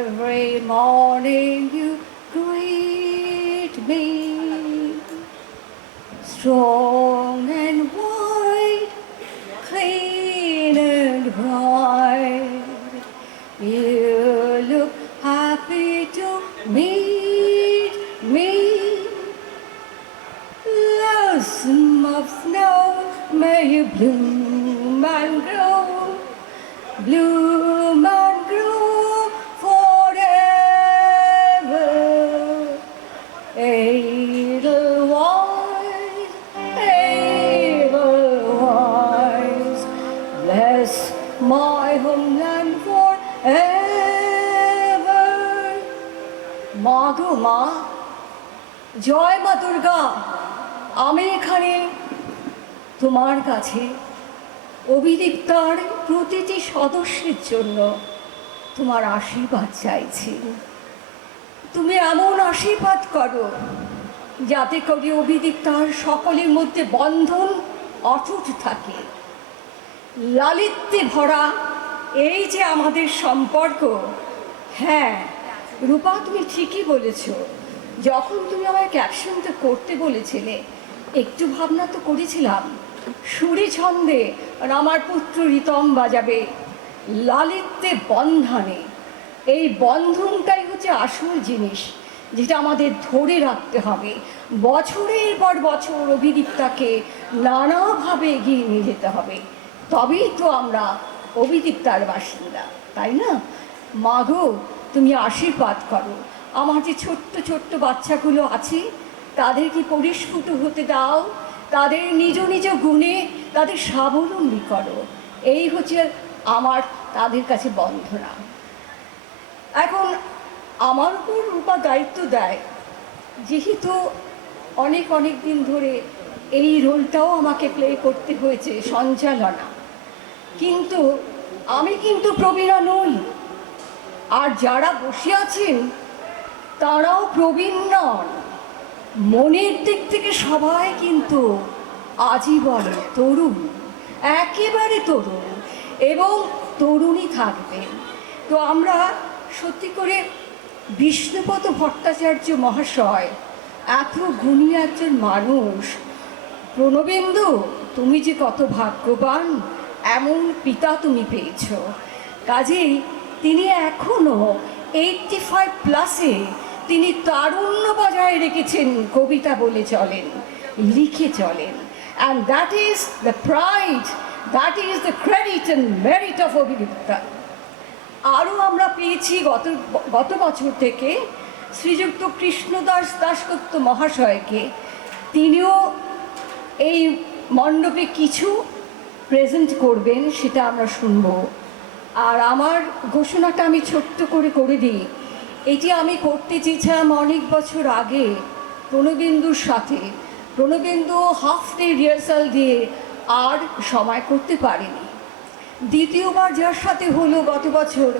Every morning you greet me, strong and white, clean and bright. You look happy to meet me. Blossom of snow, may you bloom and grow, bloom and grow forever. Edelweiss, bless my homeland forever. মা গো মা, জয় মা দুর্গা, আমি এখানে তোমার কাছে অভিদীপ্তার প্রতিটি সদস্যের জন্য তোমার আশীর্বাদ চাইছি। তুমি এমন আশীর্বাদ করো যাতে করে অভিদীপ্তার সকলের মধ্যে বন্ধন অটুট থাকে, লালিত্যে ভরা এই যে আমাদের সম্পর্ক। হ্যাঁ রূপা, তুমি ঠিকই বলেছ। যখন তুমি আমায় ক্যাপশনটা করতে বলেছিলে, একটু ভাবনা তো করেছিলাম সুরে ছন্দে আর আমার পুত্র রিতম বাজাবে লালিত্যে বন্ধনে। এই বন্ধনটাই হচ্ছে আসল জিনিস, যেটা আমাদের ধরে রাখতে হবে। বছরের পর বছর অভিদীপ্তাকে নানাভাবে এগিয়ে নিয়ে যেতে হবে, তবেই তো আমরা অভিদীপ্তার বাসিন্দা, তাই না? মাগো, তুমি আশীর্বাদ করো, আমার যে ছোট্ট ছোট্ট বাচ্চাগুলো আছে তাদেরকে পরিস্ফুট হতে দাও, তাদের নিজ নিজ গুণে তাদের স্বাবলম্বী করো। এই হচ্ছে আমার তাদের কাছে বন্ধনা। এখন আমার উপর রূপা দায়িত্ব দেয়, যেহেতু অনেক অনেক দিন ধরে এই রোলটাও আমাকে প্লে করতে হয়েছে, সঞ্চালনা। কিন্তু আমি কিন্তু প্রবীণা নই, আর যারা বসে আছেন তারাও প্রবীণ নন। মনের দিক থেকে সবাই কিন্তু আজীবন তরুণ, একেবারে তরুণ, এবং তরুণী থাকবেন। তো আমরা সত্যি করে বিষ্ণুপদ ভট্টাচার্য মহাশয় এত গুণী একজন মানুষ। প্রণবেন্দু, তুমি যে কত ভাগ্যবান, এমন পিতা তুমি পেয়েছ। কাজেই তিনি এখনও 85+-এ তিনি তারুণ্য বজায় রেখেছেন, কবিতা বলে চলেন, লিখে চলেন। And that is the pride, that is the credit and merit of Abhidipta. আরও আমরা পেয়েছি গত বছর থেকে শ্রীযুক্ত কৃষ্ণদাস দাশগুপ্ত মহাশয়কে, তিনিও এই মণ্ডপে কিছু প্রেজেন্ট করবেন, সেটা আমরা শুনব। আর আমার ঘোষণাটা আমি ছোট্ট করে দিই। এটি আমি করতে চেয়েছিলাম অনেক বছর আগে প্রণবেন্দুর সাথে। প্রণবেন্দু হাফ ডে রিহার্সাল দিয়ে আর সময় করতে পারেনি। দ্বিতীয়বার যার সাথে হলো গত বছর,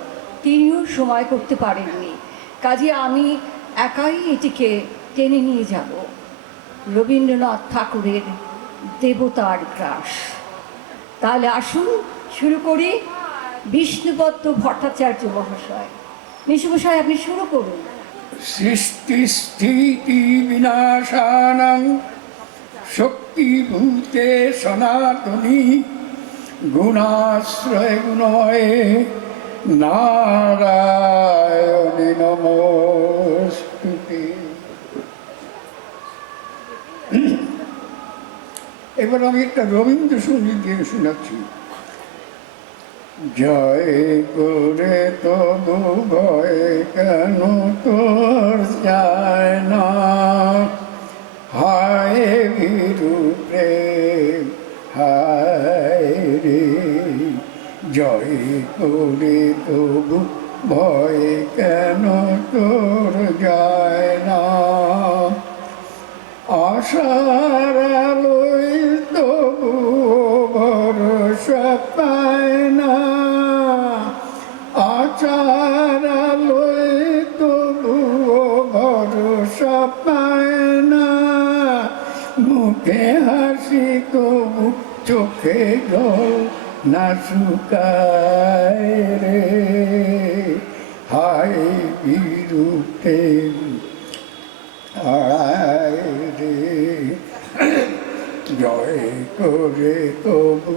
তিনিও সময় করতে পারেননি। কাজে আমি একাই এটিকে টেনে নিয়ে যাব। রবীন্দ্রনাথ ঠাকুরের দেবতার গ্রাস। তাহলে আসুন শুরু করি। বিষ্ণুপদ ভট্টাচার্য মহাশয়, বিষ্ণুমশাই আপনি শুরু করুন। সৃষ্টি স্থিতি বিনাশানাং শক্তিভূতে সনাতনী গুণাশ্রয় গুণয়ে নারায়ণী নমস্তুতে। এবার আমি একটা রবীন্দ্রসঙ্গীত দিয়ে শোনাচ্ছি। জয় করে তবু ভয় কেন তোর যায় না, হায় ভীরু প্রেম হায় রে। জয় করে তবু ভয় কেন তোর যায় না, আশার আলোয় তবু ভরসা পায় না, আশার আলোয় তবু ভরসা পায় না। মুখে হাসি তবু চোখে জল না শুকায় রে, হায় বিরুদ্ধে হায় রে। জয় করে তবু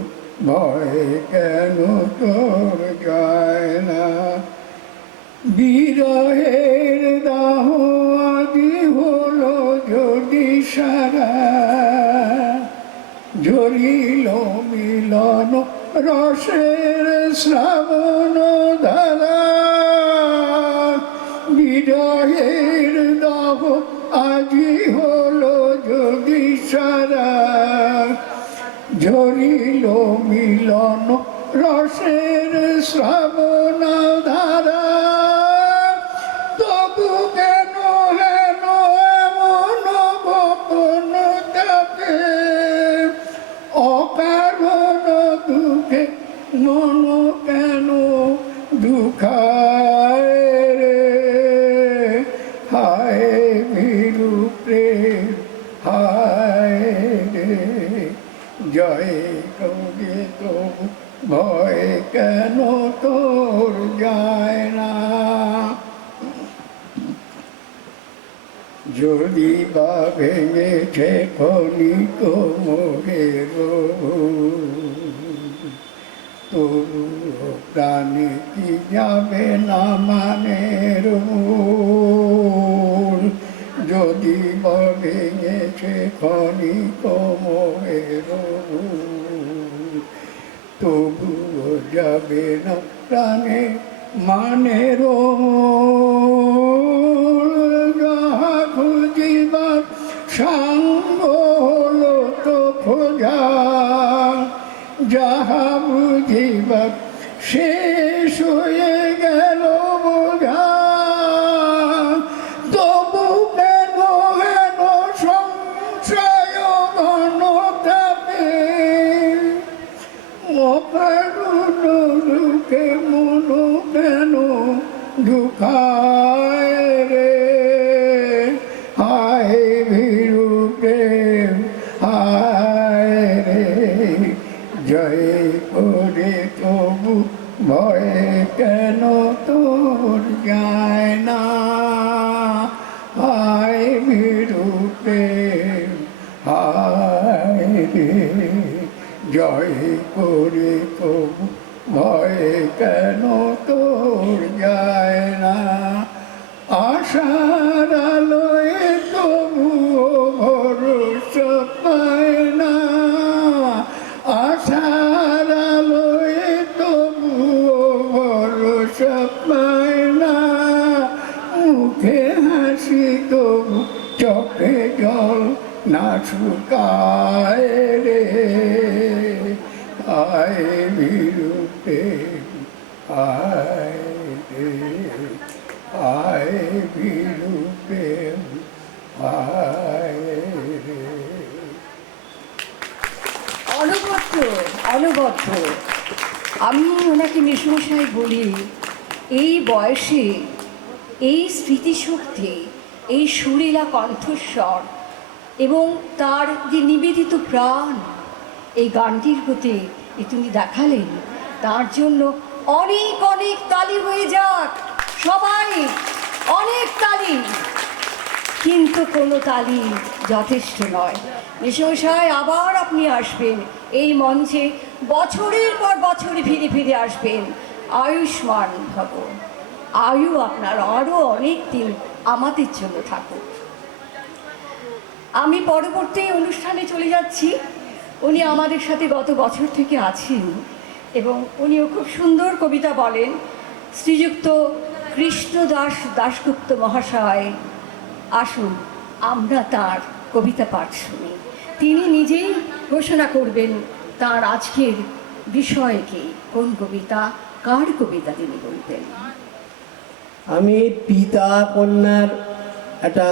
ভয় কেন তোর যায় না, বিরহের দাহ আদি হলো যদি সারা, ঝরিল মিলন রসের শ্রাবণ ধারা। বিরহের দাহ আজি হলো যদি সারা, ঝরিল মিলন রসের শ্রাবণ ধারা। তবু কেন হেন এমন গোপন থাকে, অকারণ দুঃখে মন কেন দুঃখায় রে, হায় ভীরু প্রেম হায় রে। জয় করে তবু ভয় কেন তোর যায় না, যদি বা ভেঙেছে ক্ষণিক মোহের তবু প্রাণে কি যাবে না মানের মূল যদি ভেঙেছে ক্ষণিক মোহের ভুল তবুও যাবে না প্রাণে মানের যাহা খুঁজিবার সাঙ্গ হলো তো খোঁজা যাহা বুঝিবার শেষ হয়ে গেল বোঝা তবু কেন হেন সংশয় ঘন তাপে দুঃখে মন কেন দুঃখায় রে হায় ভীরুকে হায় রে জয় করে তবু ভয়ে কেন তোর যায় না হায় ভীরুকে হায় রে জয় করে তবু ভয়ে কেন তোর যায় না আশার আলোয় তবু ভরসা পায় না আশার আলোয় তবু ভরসা পায় না মুখে হাসি তবু চোখে জল না শুকায় রে আয় বিরুপে আয় রে আয় বিরুপে আয় রে অনবদ্য অনবদ্য আমি ওনাকে মেসমশাই বলি এই বয়সে এই স্মৃতিশক্তি এই সুরেলা কণ্ঠস্বর এবং তার যে নিবেদিত প্রাণ এই গানটির প্রতি তুমি দেখালেন তার জন্য অনেক অনেক তালি হয়ে যাক সবাই অনেক তালি কিন্তু কোনো তালি যথেষ্ট নয় মেসমশাই আবার আপনি আসবেন এই মঞ্চে বছরের পর বছর ফিরে ফিরে আসবেন আয়ুষ্মান ভব আয়ু আপনার আরও অনেক দিন আমাদের জন্য থাকুক আমি পরবর্তী অনুষ্ঠানে চলে যাচ্ছি উনি আমাদের সাথে গত বছর থেকে আছেন এবং উনিও খুব সুন্দর কবিতা বলেন শ্রীযুক্ত কৃষ্ণদাস দাশগুপ্ত মহাশয় আসুন আমরা তার কবিতা পাঠ শুনি তিনি নিজেই ঘোষণা করবেন তার আজকের বিষয় কি কোন কবিতা কার কবিতা তিনি বলবেন আমি পিতা কন্যার একটা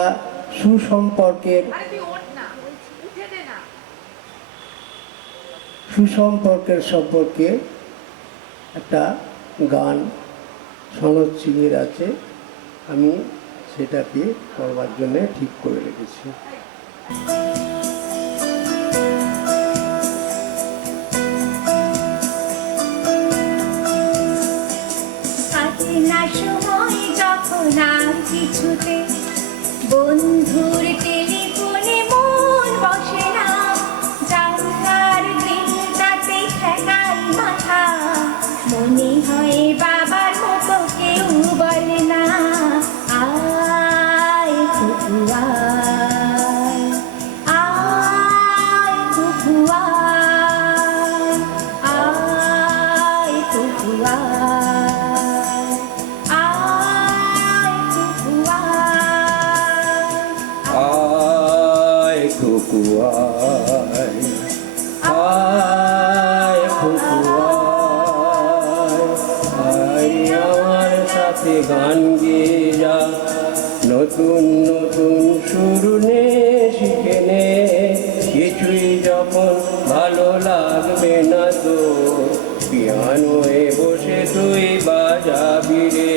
সুসম্পর্কের সম্পর্কে একটা গান সনদ সিংয়ের আছে আমি সেটাকে করবার জন্য ঠিক করে রেখেছি না সময় যখন আর কিছুতে বন্ধুর টেলিফোনে মন বসে না জানলার দিনটাতে ঠেকাই মাথা মনে হয় বাবার মতো কেউ বলে না আয় কুকু আয় আয় কুকু আয় আয় কুকু গান গেয়ে যা নতুন নতুন শুরু নে শিখে নে কিছুই যখন ভালো লাগবে না তো পিয়ানোয় বসে তুই বাজাবি রে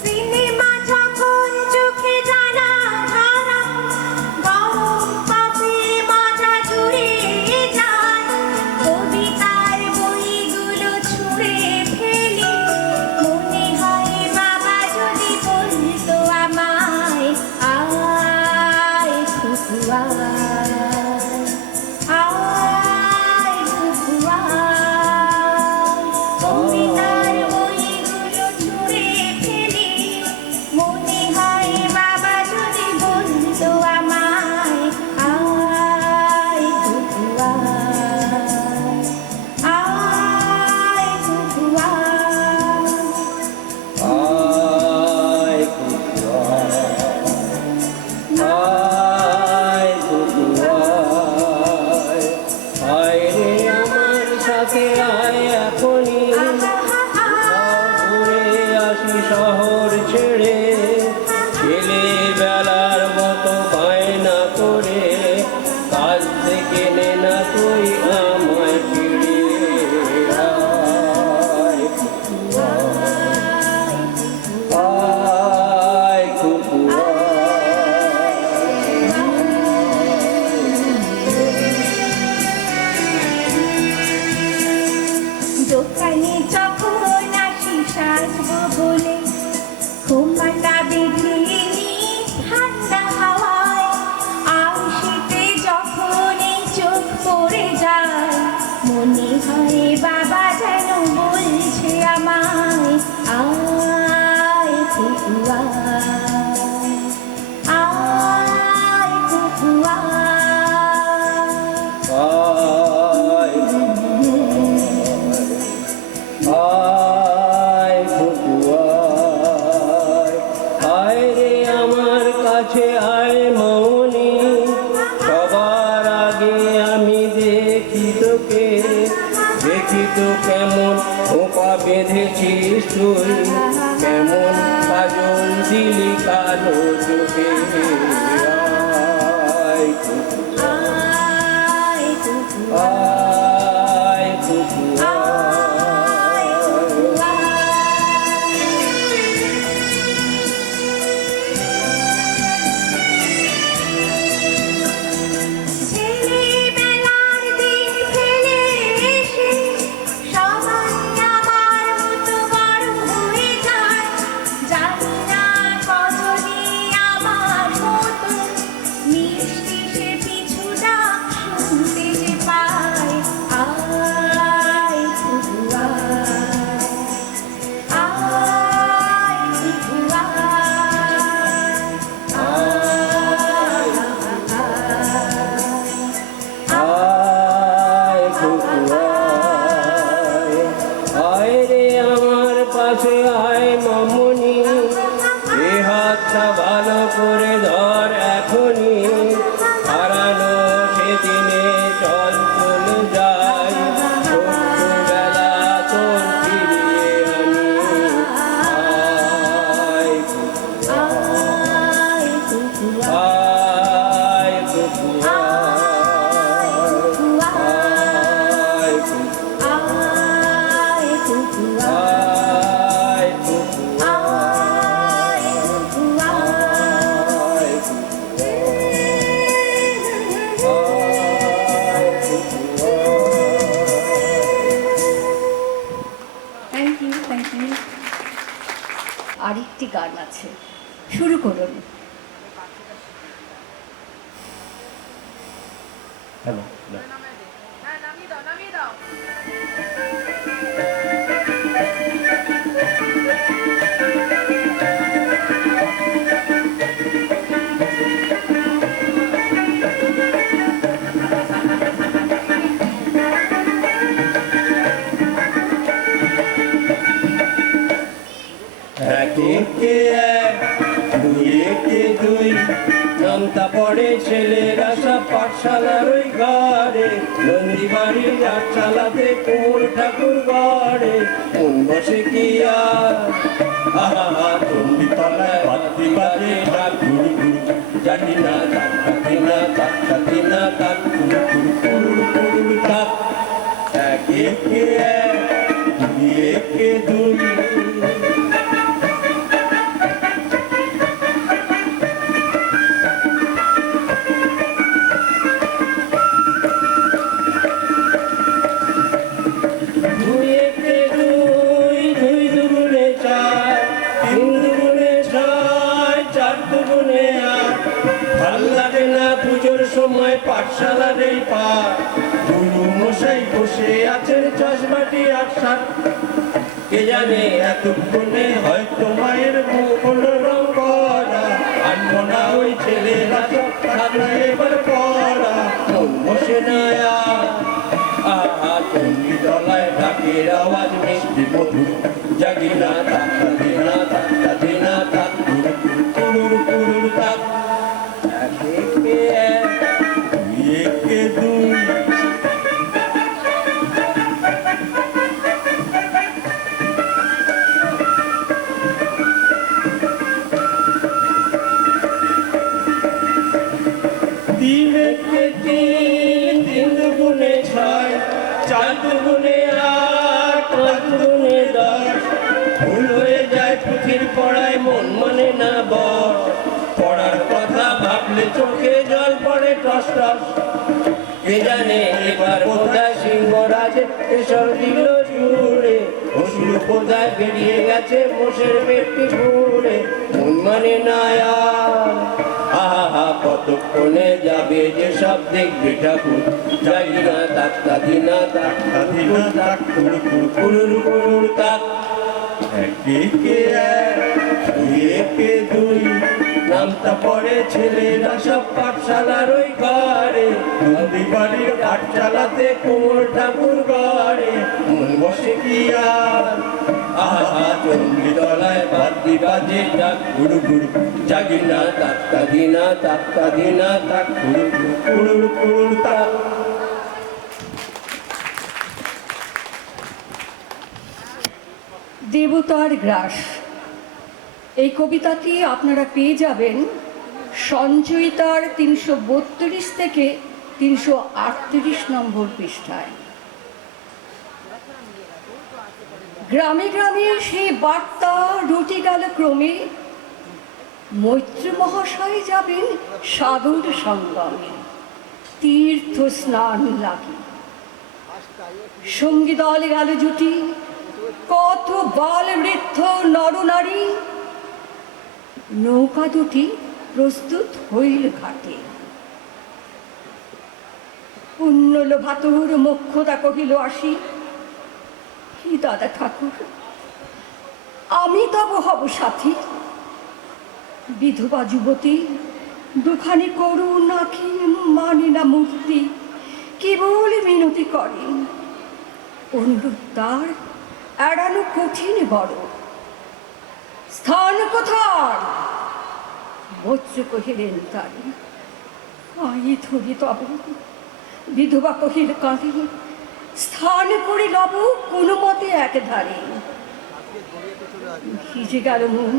সিনেমা বাঁচবো বলে ঘুমটা বেঁধে ঠান্ডা হাওয়ায় আর শীতে যখনই চোখ পড়ে যায় মনে হয় বাবা যেন বলছে আমায় আয় কুকু আয় কুকু আয় কুকু আয় রে আমার কাছে আয় মৌনি সবার আগে আমি দেখি তোকে দেখি তো কেমন খোপা বেঁধেছিস তুই কেমন কাজল দিলি কালো চোখে আয় কুকু আয় কুকু আয় কুকু ছেলেবেলার দিন ফেলে এসে সবাই আমার মতো বড় হয়ে যায় জানি না কজনই আমার মতো মিষ্টি সে পিছু ডাক শুনতে যে পায় আয় কুকু আয় কুকু আয় কুকু আয় রে আমার পাশে আয় মামুনি এ হাতটা ভালো করে ধর এখনই হারানো সেদিনে চল চলে যাই ছোট্টবেলা তোর ফিরিয়ে আনি আয় কুকু আয় কুকু আয় কুকু আয় কুকু আয় কুকু আয় কুকু আয় কুকু থ্যাংক ইউ আরেকটি গান আছে শুরু করুন হ্যালো একে এক দুই একে দুই নামতা পড়ে ছেলেরা সব পাঠশালার ওই ঘরে নন্দী বাড়ির রাতশালাতে কুমোর ঠাকুর গড়ে কোন বসে কি আর আহা চন্ডী তলায় বাতি বাজে ডাক ঘুরু ঘুরু জানি না তাকাতি না তাকাতি না তাক ঘুরু ঘুরু কুরুর কুরুর তাক একে এক দুই একে দুই সময় পাঠশালার এই পার গুরু মশাই বসে আছেন চশমাটি আটসাট কে জানে এতক্ষণে হয়তো মায়ের মুখ রং করা আনবো না ওই ছেলেরা থাকলে এবার পড়া মন বসে না আহা তুমি তলায় ডাকের আওয়াজ মিষ্টি মধুর জাগি না তাক্কা দিনা তাক্কা দিনা তাক কুরুর কুরুর তাক একে এক একে দুই তিন একে তিন তিন দুগুণে ছয় চার দুগুণে আট পাঁচ দুগুণে 10 ভুল হয়ে যায় পুঁথির পড়ায় মন মনে না বস পড়ার কথা ভাবলে চোখে জল পড়ে টস টস কে জানে এবার বোধহয় সিংহরাজ এসব দিল জুড়ে বসির খোদায় বেরিয়ে গেছে মোষের পেটটি ঘুরে মন মানে না আর আহা কতক্ষণে যাবে যে সব দেখবে ঠাকুর যাই না তাক্তা দিনা তাক্তা দিনা তাক কুড়ুর কুড়ুর তাক একে এক দুই একে দুই নামটা পড়ে ছেলেরা সব পাঠশালার ওই ঘরে নদী বাড়ির পাঠশালাতে কুমোর ঠাকুর ঘরে মন বসে কি আর আহা চন্ডী তলায় বাদ্যি বাজে ডাক গুরু গুরু জাগি না তাক্তা দিনা তাক কুড়ুর কুড়ুর তাক। দেবতার গ্রাস এই কবিতাটি আপনারা পেয়ে যাবেন সঞ্চয়িতার 332 থেকে 338 নম্বর পৃষ্ঠায়। গ্রামে গ্রামে সেই বার্তা রুটি গেল ক্রমে, মৈত্র মহাশয় যাবেন সাগর সঙ্গমে তীর্থ স্নান লাগি। সঙ্গী দল গেল জুটি, কত বাল বৃদ্ধ নরনারী, নৌকা দুটি প্রস্তুত হইল ঘাটে। পুণ্যলোভাতুর মোক্ষদা কহিল আসি, হি দাদা ঠাকুর আমি তব হব সাথী। বিধবা যুবতী দুখানি করু নাকি মানি না মূর্তি, কেবল মিনতি করে অনুরূপ তার এড়ানো কঠিন বড়। স্থান কোথায়? মৈত্র কহিলেন তারি, আই ধরি তব। বিধবা কহিল কাঁদি, স্থান করে লব কোনো মতে একধারে। ভিজে গেল মন,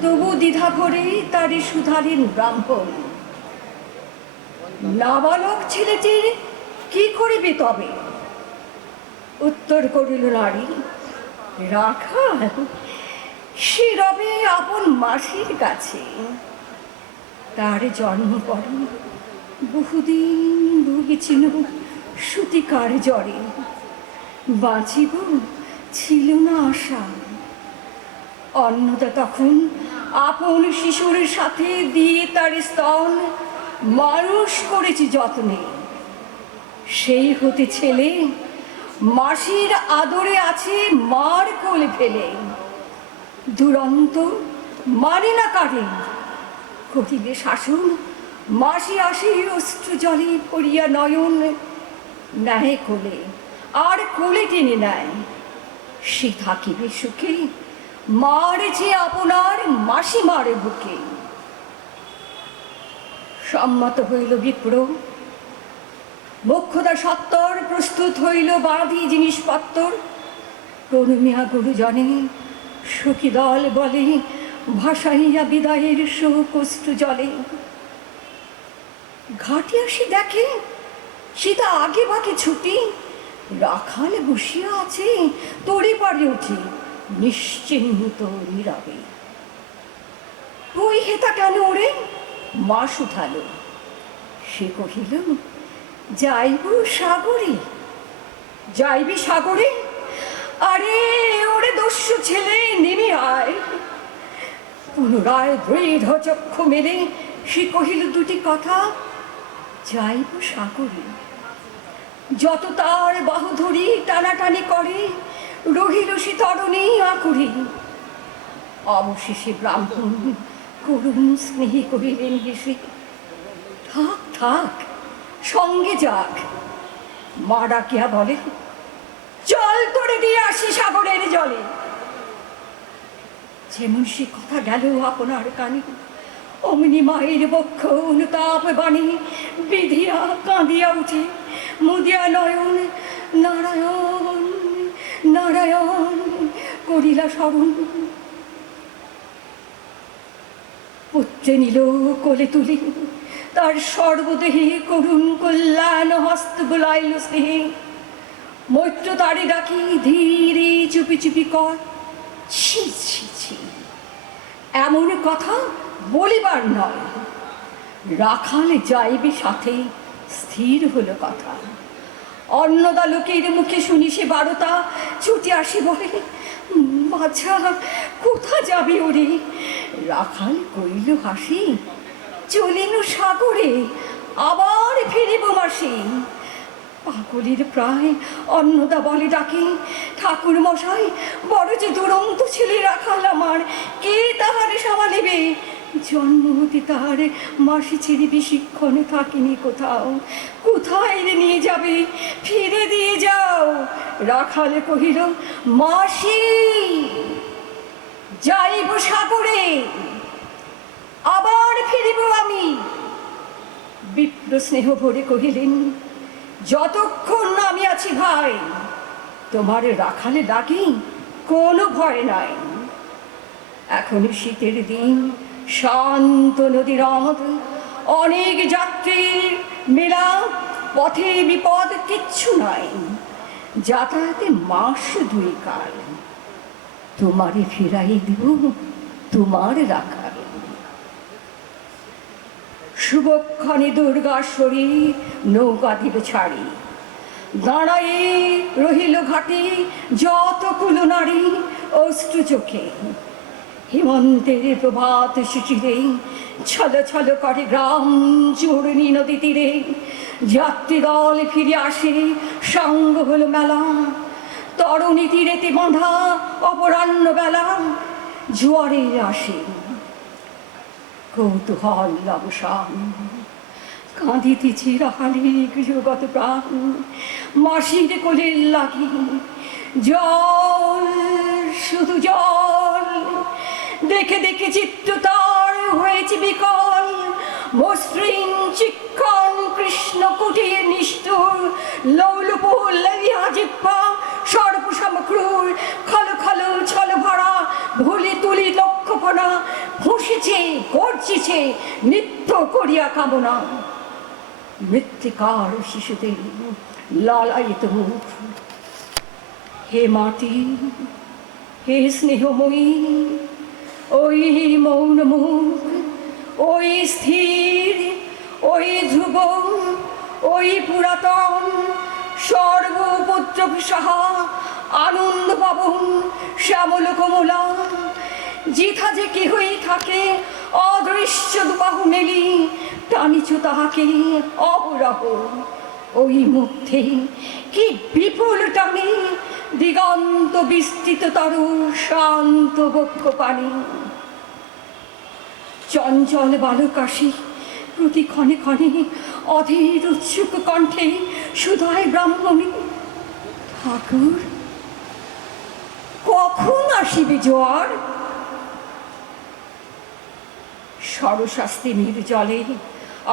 তবু দ্বিধা ভরে তারে শুধালেন ব্রাহ্মণ। নাবালক ছেলেটির কি করিবে তবে? উত্তর করিল নারী, রাখাল সে রবে আপন মাসির কাছে। তার জন্ম পরে বহুদিন ভুগেছিল সুতিকার জ্বরে, বাঁচিব ছিল না আশা। অন্নদা তখন আপন শিশুর সাথে দিয়ে তার স্তন মানুষ করেছি যত্নে। সেই হতে ছেলে মাসির আদরে আছে মার কোলে ফেলে। দুরন্ত মানে না কারে, করিলে শাসন মাসি আসে অশ্রু জলে পড়িয়া নয়ন নেয় কোলে, আর কোলে টেনে নেয়। সে থাকিবে সুখে মার যে আপনার মাসি মারে বুকে। সম্মত হইল বিপ্র, মোক্ষদা সত্তর প্রস্তুত হইল বাঁধি জিনিসপত্র। প্রণমিয়া গুরুজনে সখী দল বলে, ভাসাইয়া বিদায়ের শোকষ্ট জলে। ঘাটে আসি দেখে সীতা আগে বাকি ছুটি, রাখাল বসিয়া আছে তড়ি পারে উঠি নিশ্চিন্ত নীরবে। ওই হেতা কেন ওরে? মা শুধালো। সে কহিল, যাইব সাগরে। যাইবি সাগরে? আরে ওরে দস্যু ছেলে নেমে আয়। পুনরায় দৃঢ় চক্ষু মেলে সে কহিল দুটি কথা, যাইব সাগরে। যত তার বাহু ধরি টানাটানি করে, রহিল সে তরণী আকুরি। অবশেষে ব্রাহ্মণ করুণ স্নেহে কহিলেন হেসে, থাক থাক সঙ্গে যাক। মা ডাকিয়া বলে, চল তোরে দিয়ে আসি সাগরের জলে। যেমন সে কথা গেল আপনার কানে, অমনি মায়ের বক্ষ অনুতাপ বাণী বিধিয়া কাঁদিয়া উঠে মুদিয়া নয়ন নারায়ণ নারায়ণ করিলা স্মরণ। পুত্রে নিল কোলে তুলি, তার সর্বদেহে করুণ কল্যাণ হস্ত বুলাইল স্নেহে। মৈত্র তারে ডাকি ধীরে চুপি চুপি কর। ছি ছি ছি, এমন কথা বলিবার নয়। রাখাল যাইবে সাথে স্থির হলো কথা। অন্নদা লোকের মুখে শুনি সে বারোটা ছুটে আসি বলে, বাছা কোথা যাবে ওরে? রাখাল কইল হাসি, চলিনু সাগরে, আবার ফিরিব মাসি। পাগলের প্রায় অন্নদা বলে ডাকে, ঠাকুর মশাই বড় যে দুরন্ত ছেলে রাখাল আমার, কে তাহারে সামালিবে? জন্ম হতে তার মাসি ছেড়ে বেশিক্ষণে থাকিনি কোথাও, কোথায় রে নিয়ে যাবে? ফিরে দিয়ে যাও। রাখালে কহিল, মাসি যাইব সাগরে, আবার ফিরিব আমি। বিপ্র স্নেহ ভরে কহিলেন, যতক্ষণ না আমি আছি ভাই, তোমার রাখালে ডাকি কোনো ভয় নাই। এখন শীতের দিন, শান্ত নদী হ্রদ, অনেক যাত্রীর মেলা, পথে বিপদ কিচ্ছু নাই, যাতায়াতে মাস 2 কাল। তোমারে ফিরাই দিব তোমার রাখাল। শুভক্ষণে দুর্গাশ্বরী নৌকা দিল ছাড়ি, দাঁড়াই রহিল ঘাটে যত কুলো নারী অশ্রু চোখে। হেমন্তের প্রভাত শিশিরে ছল ছল করে গ্রাম চূর্ণী নদী তীরে। যাত্রী দল ফিরে আসে, সঙ্গ হলো মেলা, তরুণী তীরেতে বাঁধা অপরাহ্ন বেলা। জোয়ারের আসে কৌতূহল অবসান, কাঁদিতেছি রাখালে গৃহগত প্রাণ। মাসির কোলের লাগি জল, শুধু জল, দেখে দেখে চিত্ত তার হয়েছে বিকল। মসৃণ চিক্ষণ কৃষ্ণ কুটির নিষ্ঠুর, লৌলপুর লেলিয়া জিহ্বা সর্বসমক্রূর। খল খল ছল ভরা ভুলি তুলি লক্ষ্যপনা, ফুঁসেছে গর্জিছে নিত্য করিয়া কামনা। মৃত্তিকার শিশুদের লালায়িত মুখ, হে মাটি হে স্নেহময়ী, ওই মৌন মুখ, ওই স্থির, ওই ধ্রুব, ওই পুরাতন, সর্বোপদ্রব সাহা আনন্দ পাবন শ্যামল কমলা। জিথা যে কেহই থাকে অদৃশ্য দুবাহু মেলি, টানিছ তাহাকে অবরাহ। ওই মধ্যে কি বিপুল টানে দিগন্ত বিস্তৃত তরু শান্ত বক্ষ পানি। চঞ্চল বালকাশী প্রতি ক্ষণে ক্ষণে অধীর উৎসুক কণ্ঠে সুধায় ব্রাহ্মণী, ঠাকুর কখন আসিবে জোয়ার? সরস্বতী নির্জলে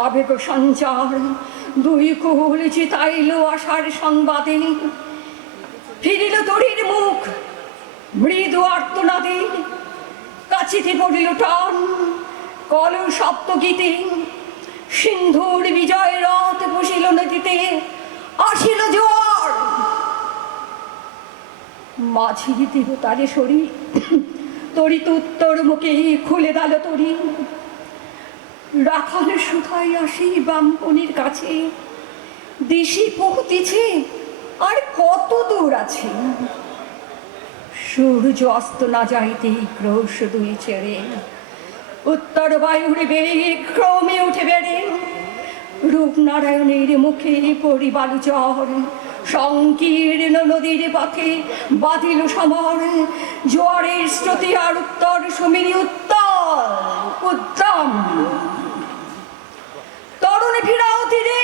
আবেগ সঞ্চার, 2 কুল চিতাইল আশার সংবাদে। ফিরিল তরির মুখ মৃদু আর্তনাদে, কাছিতে পড়িল টান কল সপ্ত গীতে। সিন্ধুর বিজয় রথ বসিল নদীতে, আসিল জোয়ার। মাঝি দেবতারে শরীর তরিত উত্তর মুখে খুলে দিল তরি। রাখালে সুধাই আসি ব্রাহ্মণীর কাছে, দেশে পৌঁছেছে আর কত দূর আছে। সূর্য অস্ত না যাইতে ক্রোশ 2 ছেড়ে, উত্তর বায়ুর বেগ ক্রমে উঠে বেড়ে। রূপনারায়ণের মুখে পড়ি বালুচর, সংকীর্ণ নদীর পথে বাঁধিল সমর। জোয়ারের স্রোতে আর উত্তর সমীরি উত্তর উদ্যম। তরুণ ফিরাও তীরে,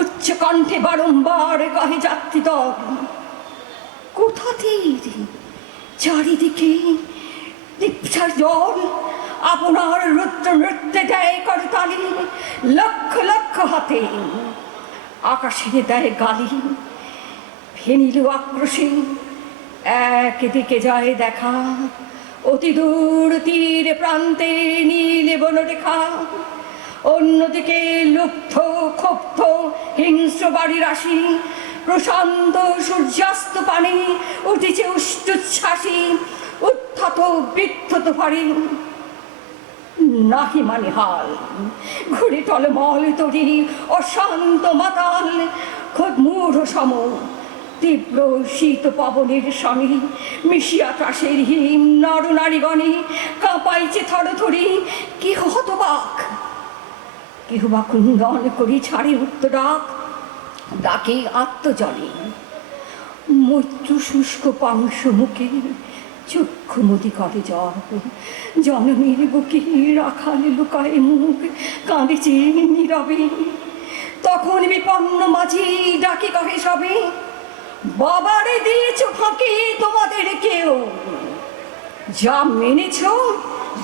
উচ্চ কণ্ঠে বারংবার কহে যাত্রী দল। কোথা তীর? চারিদিকে দীপ্সার জল, আপনার রুদ্র নৃত্যে দেয় করতালি। লক্ষ লক্ষ হাতে আকাশে দেয় গালি। ফেনিল আক্রোশে একদিকে যায় দেখা, অতি দূর তীর প্রান্তে নীল বনরেখা। অন্যদিকে লুব্ধ ক্ষুব্ধ হিংস্র বাড়ির রাশি। প্রশান্ত সূর্যাস্ত পানে উঠেছে উচ্ছ্বাসী, উত্থত বিদ্ধত ভারী। নাহি মানে হাল, ঘুরে টলমল তরি অশান্ত মাতাল। খোদ মূঢ় সম তীব্র শীত পবনের সঙ্গে মিশিয়া আকাশের হিম নর নারীগণে কাঁপাইছে থরথরি। কেহ হতবাক, কেহ বা কুন্দন করি ছাড়ে উত্তর ডাক, ডাকে আত্মজলে মৈত্র শুষ্ক পাংশ মুখে চক্ষু নদী করে জল। জননীর বুকে রাখালে লুকায় মুখ, কাঁদেছে নীরবে। তখন বিপন্ন মাঝি ডাকি কহে সবে, বাবারে দিয়েছ ফাঁকে তোমাদের কেউ, যা মেনেছ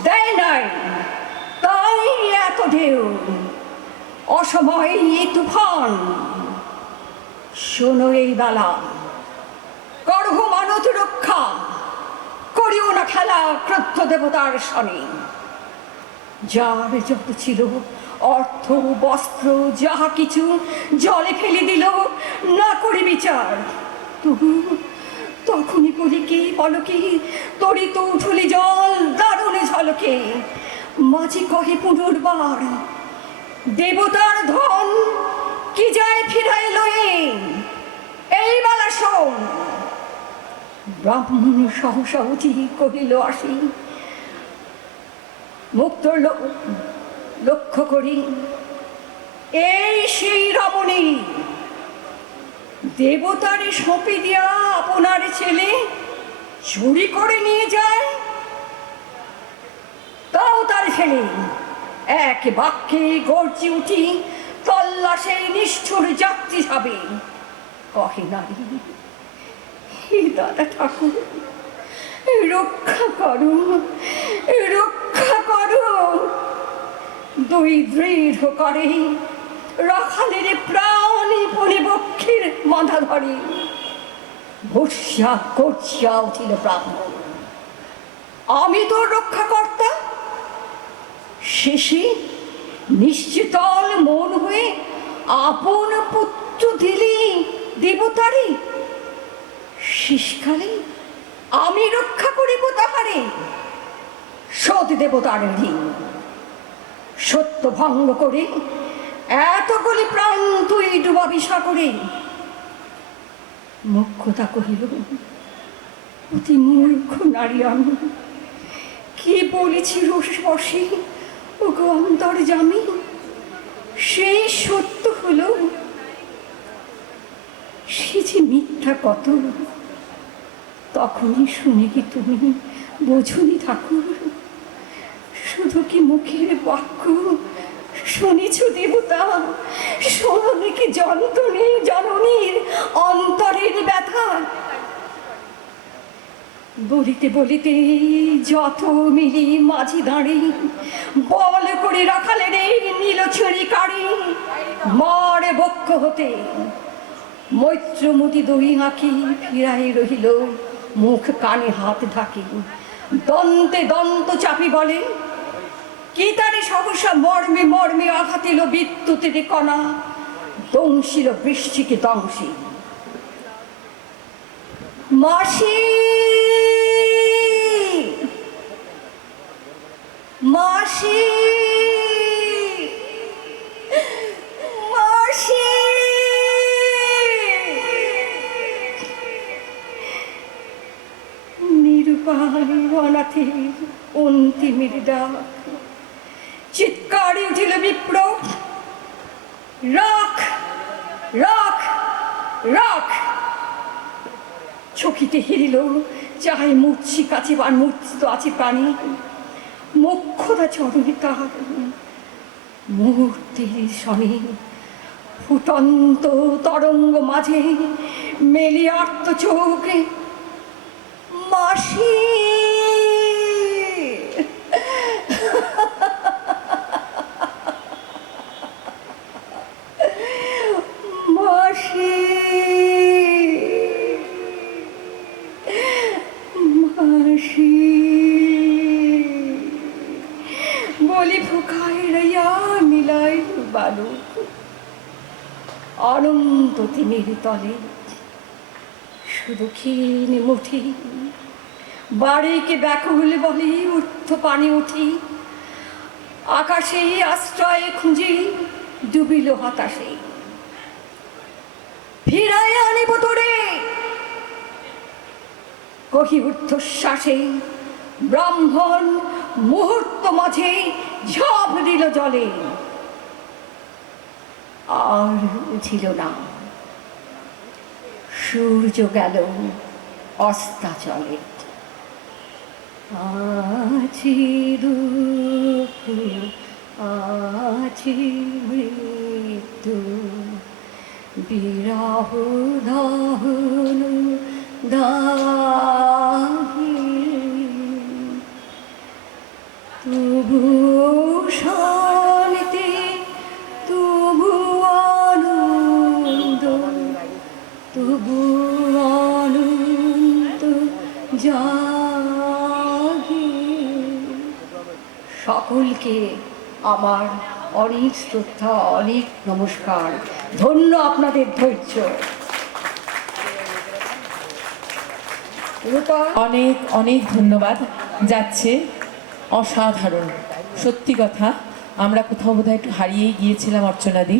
দেয় নাই তাই এত ঢেউ। অসময়ে এই তুফান, শোনো এই বেলা, করহ মানত রক্ষা, করিও না খেলা ক্রুদ্ধ দেবতার সনে। যার যত ছিল অর্থ বস্ত্র যাহা কিছু জলে ফেলে দিল, না করে বিচার। তবু তখনই বলি কি বলো কি, তরিত উঠলি জল দারুণ ঝলকে। মাঝি কহে পুনর্বার, দেবতার ধন কি যায় ফিরাই লয়ে, এই বেলা শোন। ব্রাহ্মণ সহসা উঠি কহিল আসি, মুক্ত লক্ষ্য করি এই সেই রমণী, দেবতারে সঁপে দিয়া আপনার ছেলে চুরি করে নিয়ে যায়, তাও তার ছেলে। এক বাক্যে গর্জি উঠি তল্লাশে নিষ্ঠুর যাত্রী যাবে। কহে নারী, হে দাদা ঠাকুর, রক্ষা করো, রক্ষা করো। দুই দৃঢ় করে রাখালের প্রাণে পড়ে বক্ষের মাথা ধরে। ভর্ষা করছিয়া উঠিল ব্রাহ্মণ, আমি তোর রক্ষাকর্তা। শেষে নিশ্চিতল মন হয়ে আপন পুত্র দিলি দেবতারে। শেষকালে আমি রক্ষা করিব তাহারে। সৎ দেবতার ঋণ সত্য ভঙ্গ করে এতগুলি প্রাণ তুই ডুবাবি সাগরে। মুখ্যতা কহিল, অতি মূর্খ নারী আমি, কি বলেছি রসবশে ও অন্তর জামি। সেই সত্য হলো, সে যে মিথ্যা কত। তখনই শুনে কি তুমি বোঝনি ঠাকুর, শুধু কি মুখের বাক্য শুনেছ দেবতা, শোনি কি যন্ত্রণী জননীর অন্তরের ব্যথা। বলিতে বলিতে যত মিলি মাঝি দাঁড়ি, বল করে রাখালেন নীল ছড়ি কাড়ি। মার বক্ষ হতে মৈত্রমতি দুই আঁকি ফিরাই রহিল, মুখ কানে হাত ঢাকি। দন্তে দন্ত চাপি বলে, কি তারে সহসা মর্মে মর্মে আঘাতিল বিদ্যুতের কণা, দংশিল বৃষ্টিকে দংশী। মাসি, মাসি, মাসি। নিরুপায় অনাথের অন্তিমের ডাক, চিৎকারে উঠিল বিপ্র, রাখ রাখ রাখ। চকিতে হেরিল, চাহে মূর্ছি কাছে বা মূর্ছিত আছে প্রাণী। মুখ্যতা চরণে তার মুহূর্তের সনে ফুটন্ত তরঙ্গ মাঝে মেলি আর্ত চোখ। মাসি, মাসি, মাসি। বলি ফুকায় রাইয়া মিলাই বালুক, অনন্ত তিমির তলে শুধু ক্ষীণ মুঠি। বাড়িকে ব্যাকুল বলে ঊর্ধ্ব পানে উঠি, আকাশে আশ্রয় খুঁজি ডুবিল হতাশে। ফিরাই আনিব তোরে। কহি ঊর্ধ্বশ্বাসে ব্রাহ্মণ মুহূর্ত মাঝে ঝাঁপ দিল জলে, আর উঠিল না। সূর্য গেল অস্তাচলে। আছি দুঃখ আছি মৃত্যু, বিরহ দহন দাহি, তবু শান্তি তবু আনন্দ, তবু আনন্দ জাগি। সকলকে আমার অনেক শ্রদ্ধা, অনেক নমস্কার। ধন্য আপনাদের ধৈর্য। অনেক অনেক ধন্যবাদ যাচ্ছে। অসাধারণ, সত্যি কথা, আমরা কোথাও বোধহয় একটু হারিয়েই গিয়েছিলাম অর্চনাদি।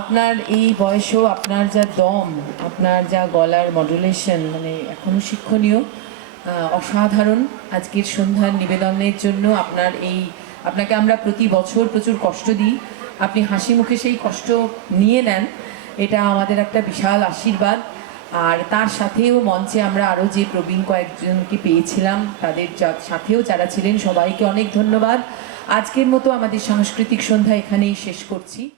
আপনার এই বয়সেও আপনার যা দম, আপনার যা গলার মডুলেশন, মানে এখনও শিক্ষণীয়, অসাধারণ। আজকের সন্ধ্যার নিবেদনের জন্য আপনাকে আমরা প্রতি বছর প্রচুর কষ্ট দিই, আপনি হাসি মুখে সেই কষ্ট নিয়ে নেন, এটা আমাদের একটা বিশাল আশীর্বাদ। আর তার সাথেও মঞ্চে আমরা আরও যে প্রবীণ কয়েকজনকে পেয়েছিলাম, তাদের সাথেও যারা ছিলেন সবাইকে অনেক ধন্যবাদ। আজকের মতো আমাদের সাংস্কৃতিক সন্ধ্যা এখানেই শেষ করছি।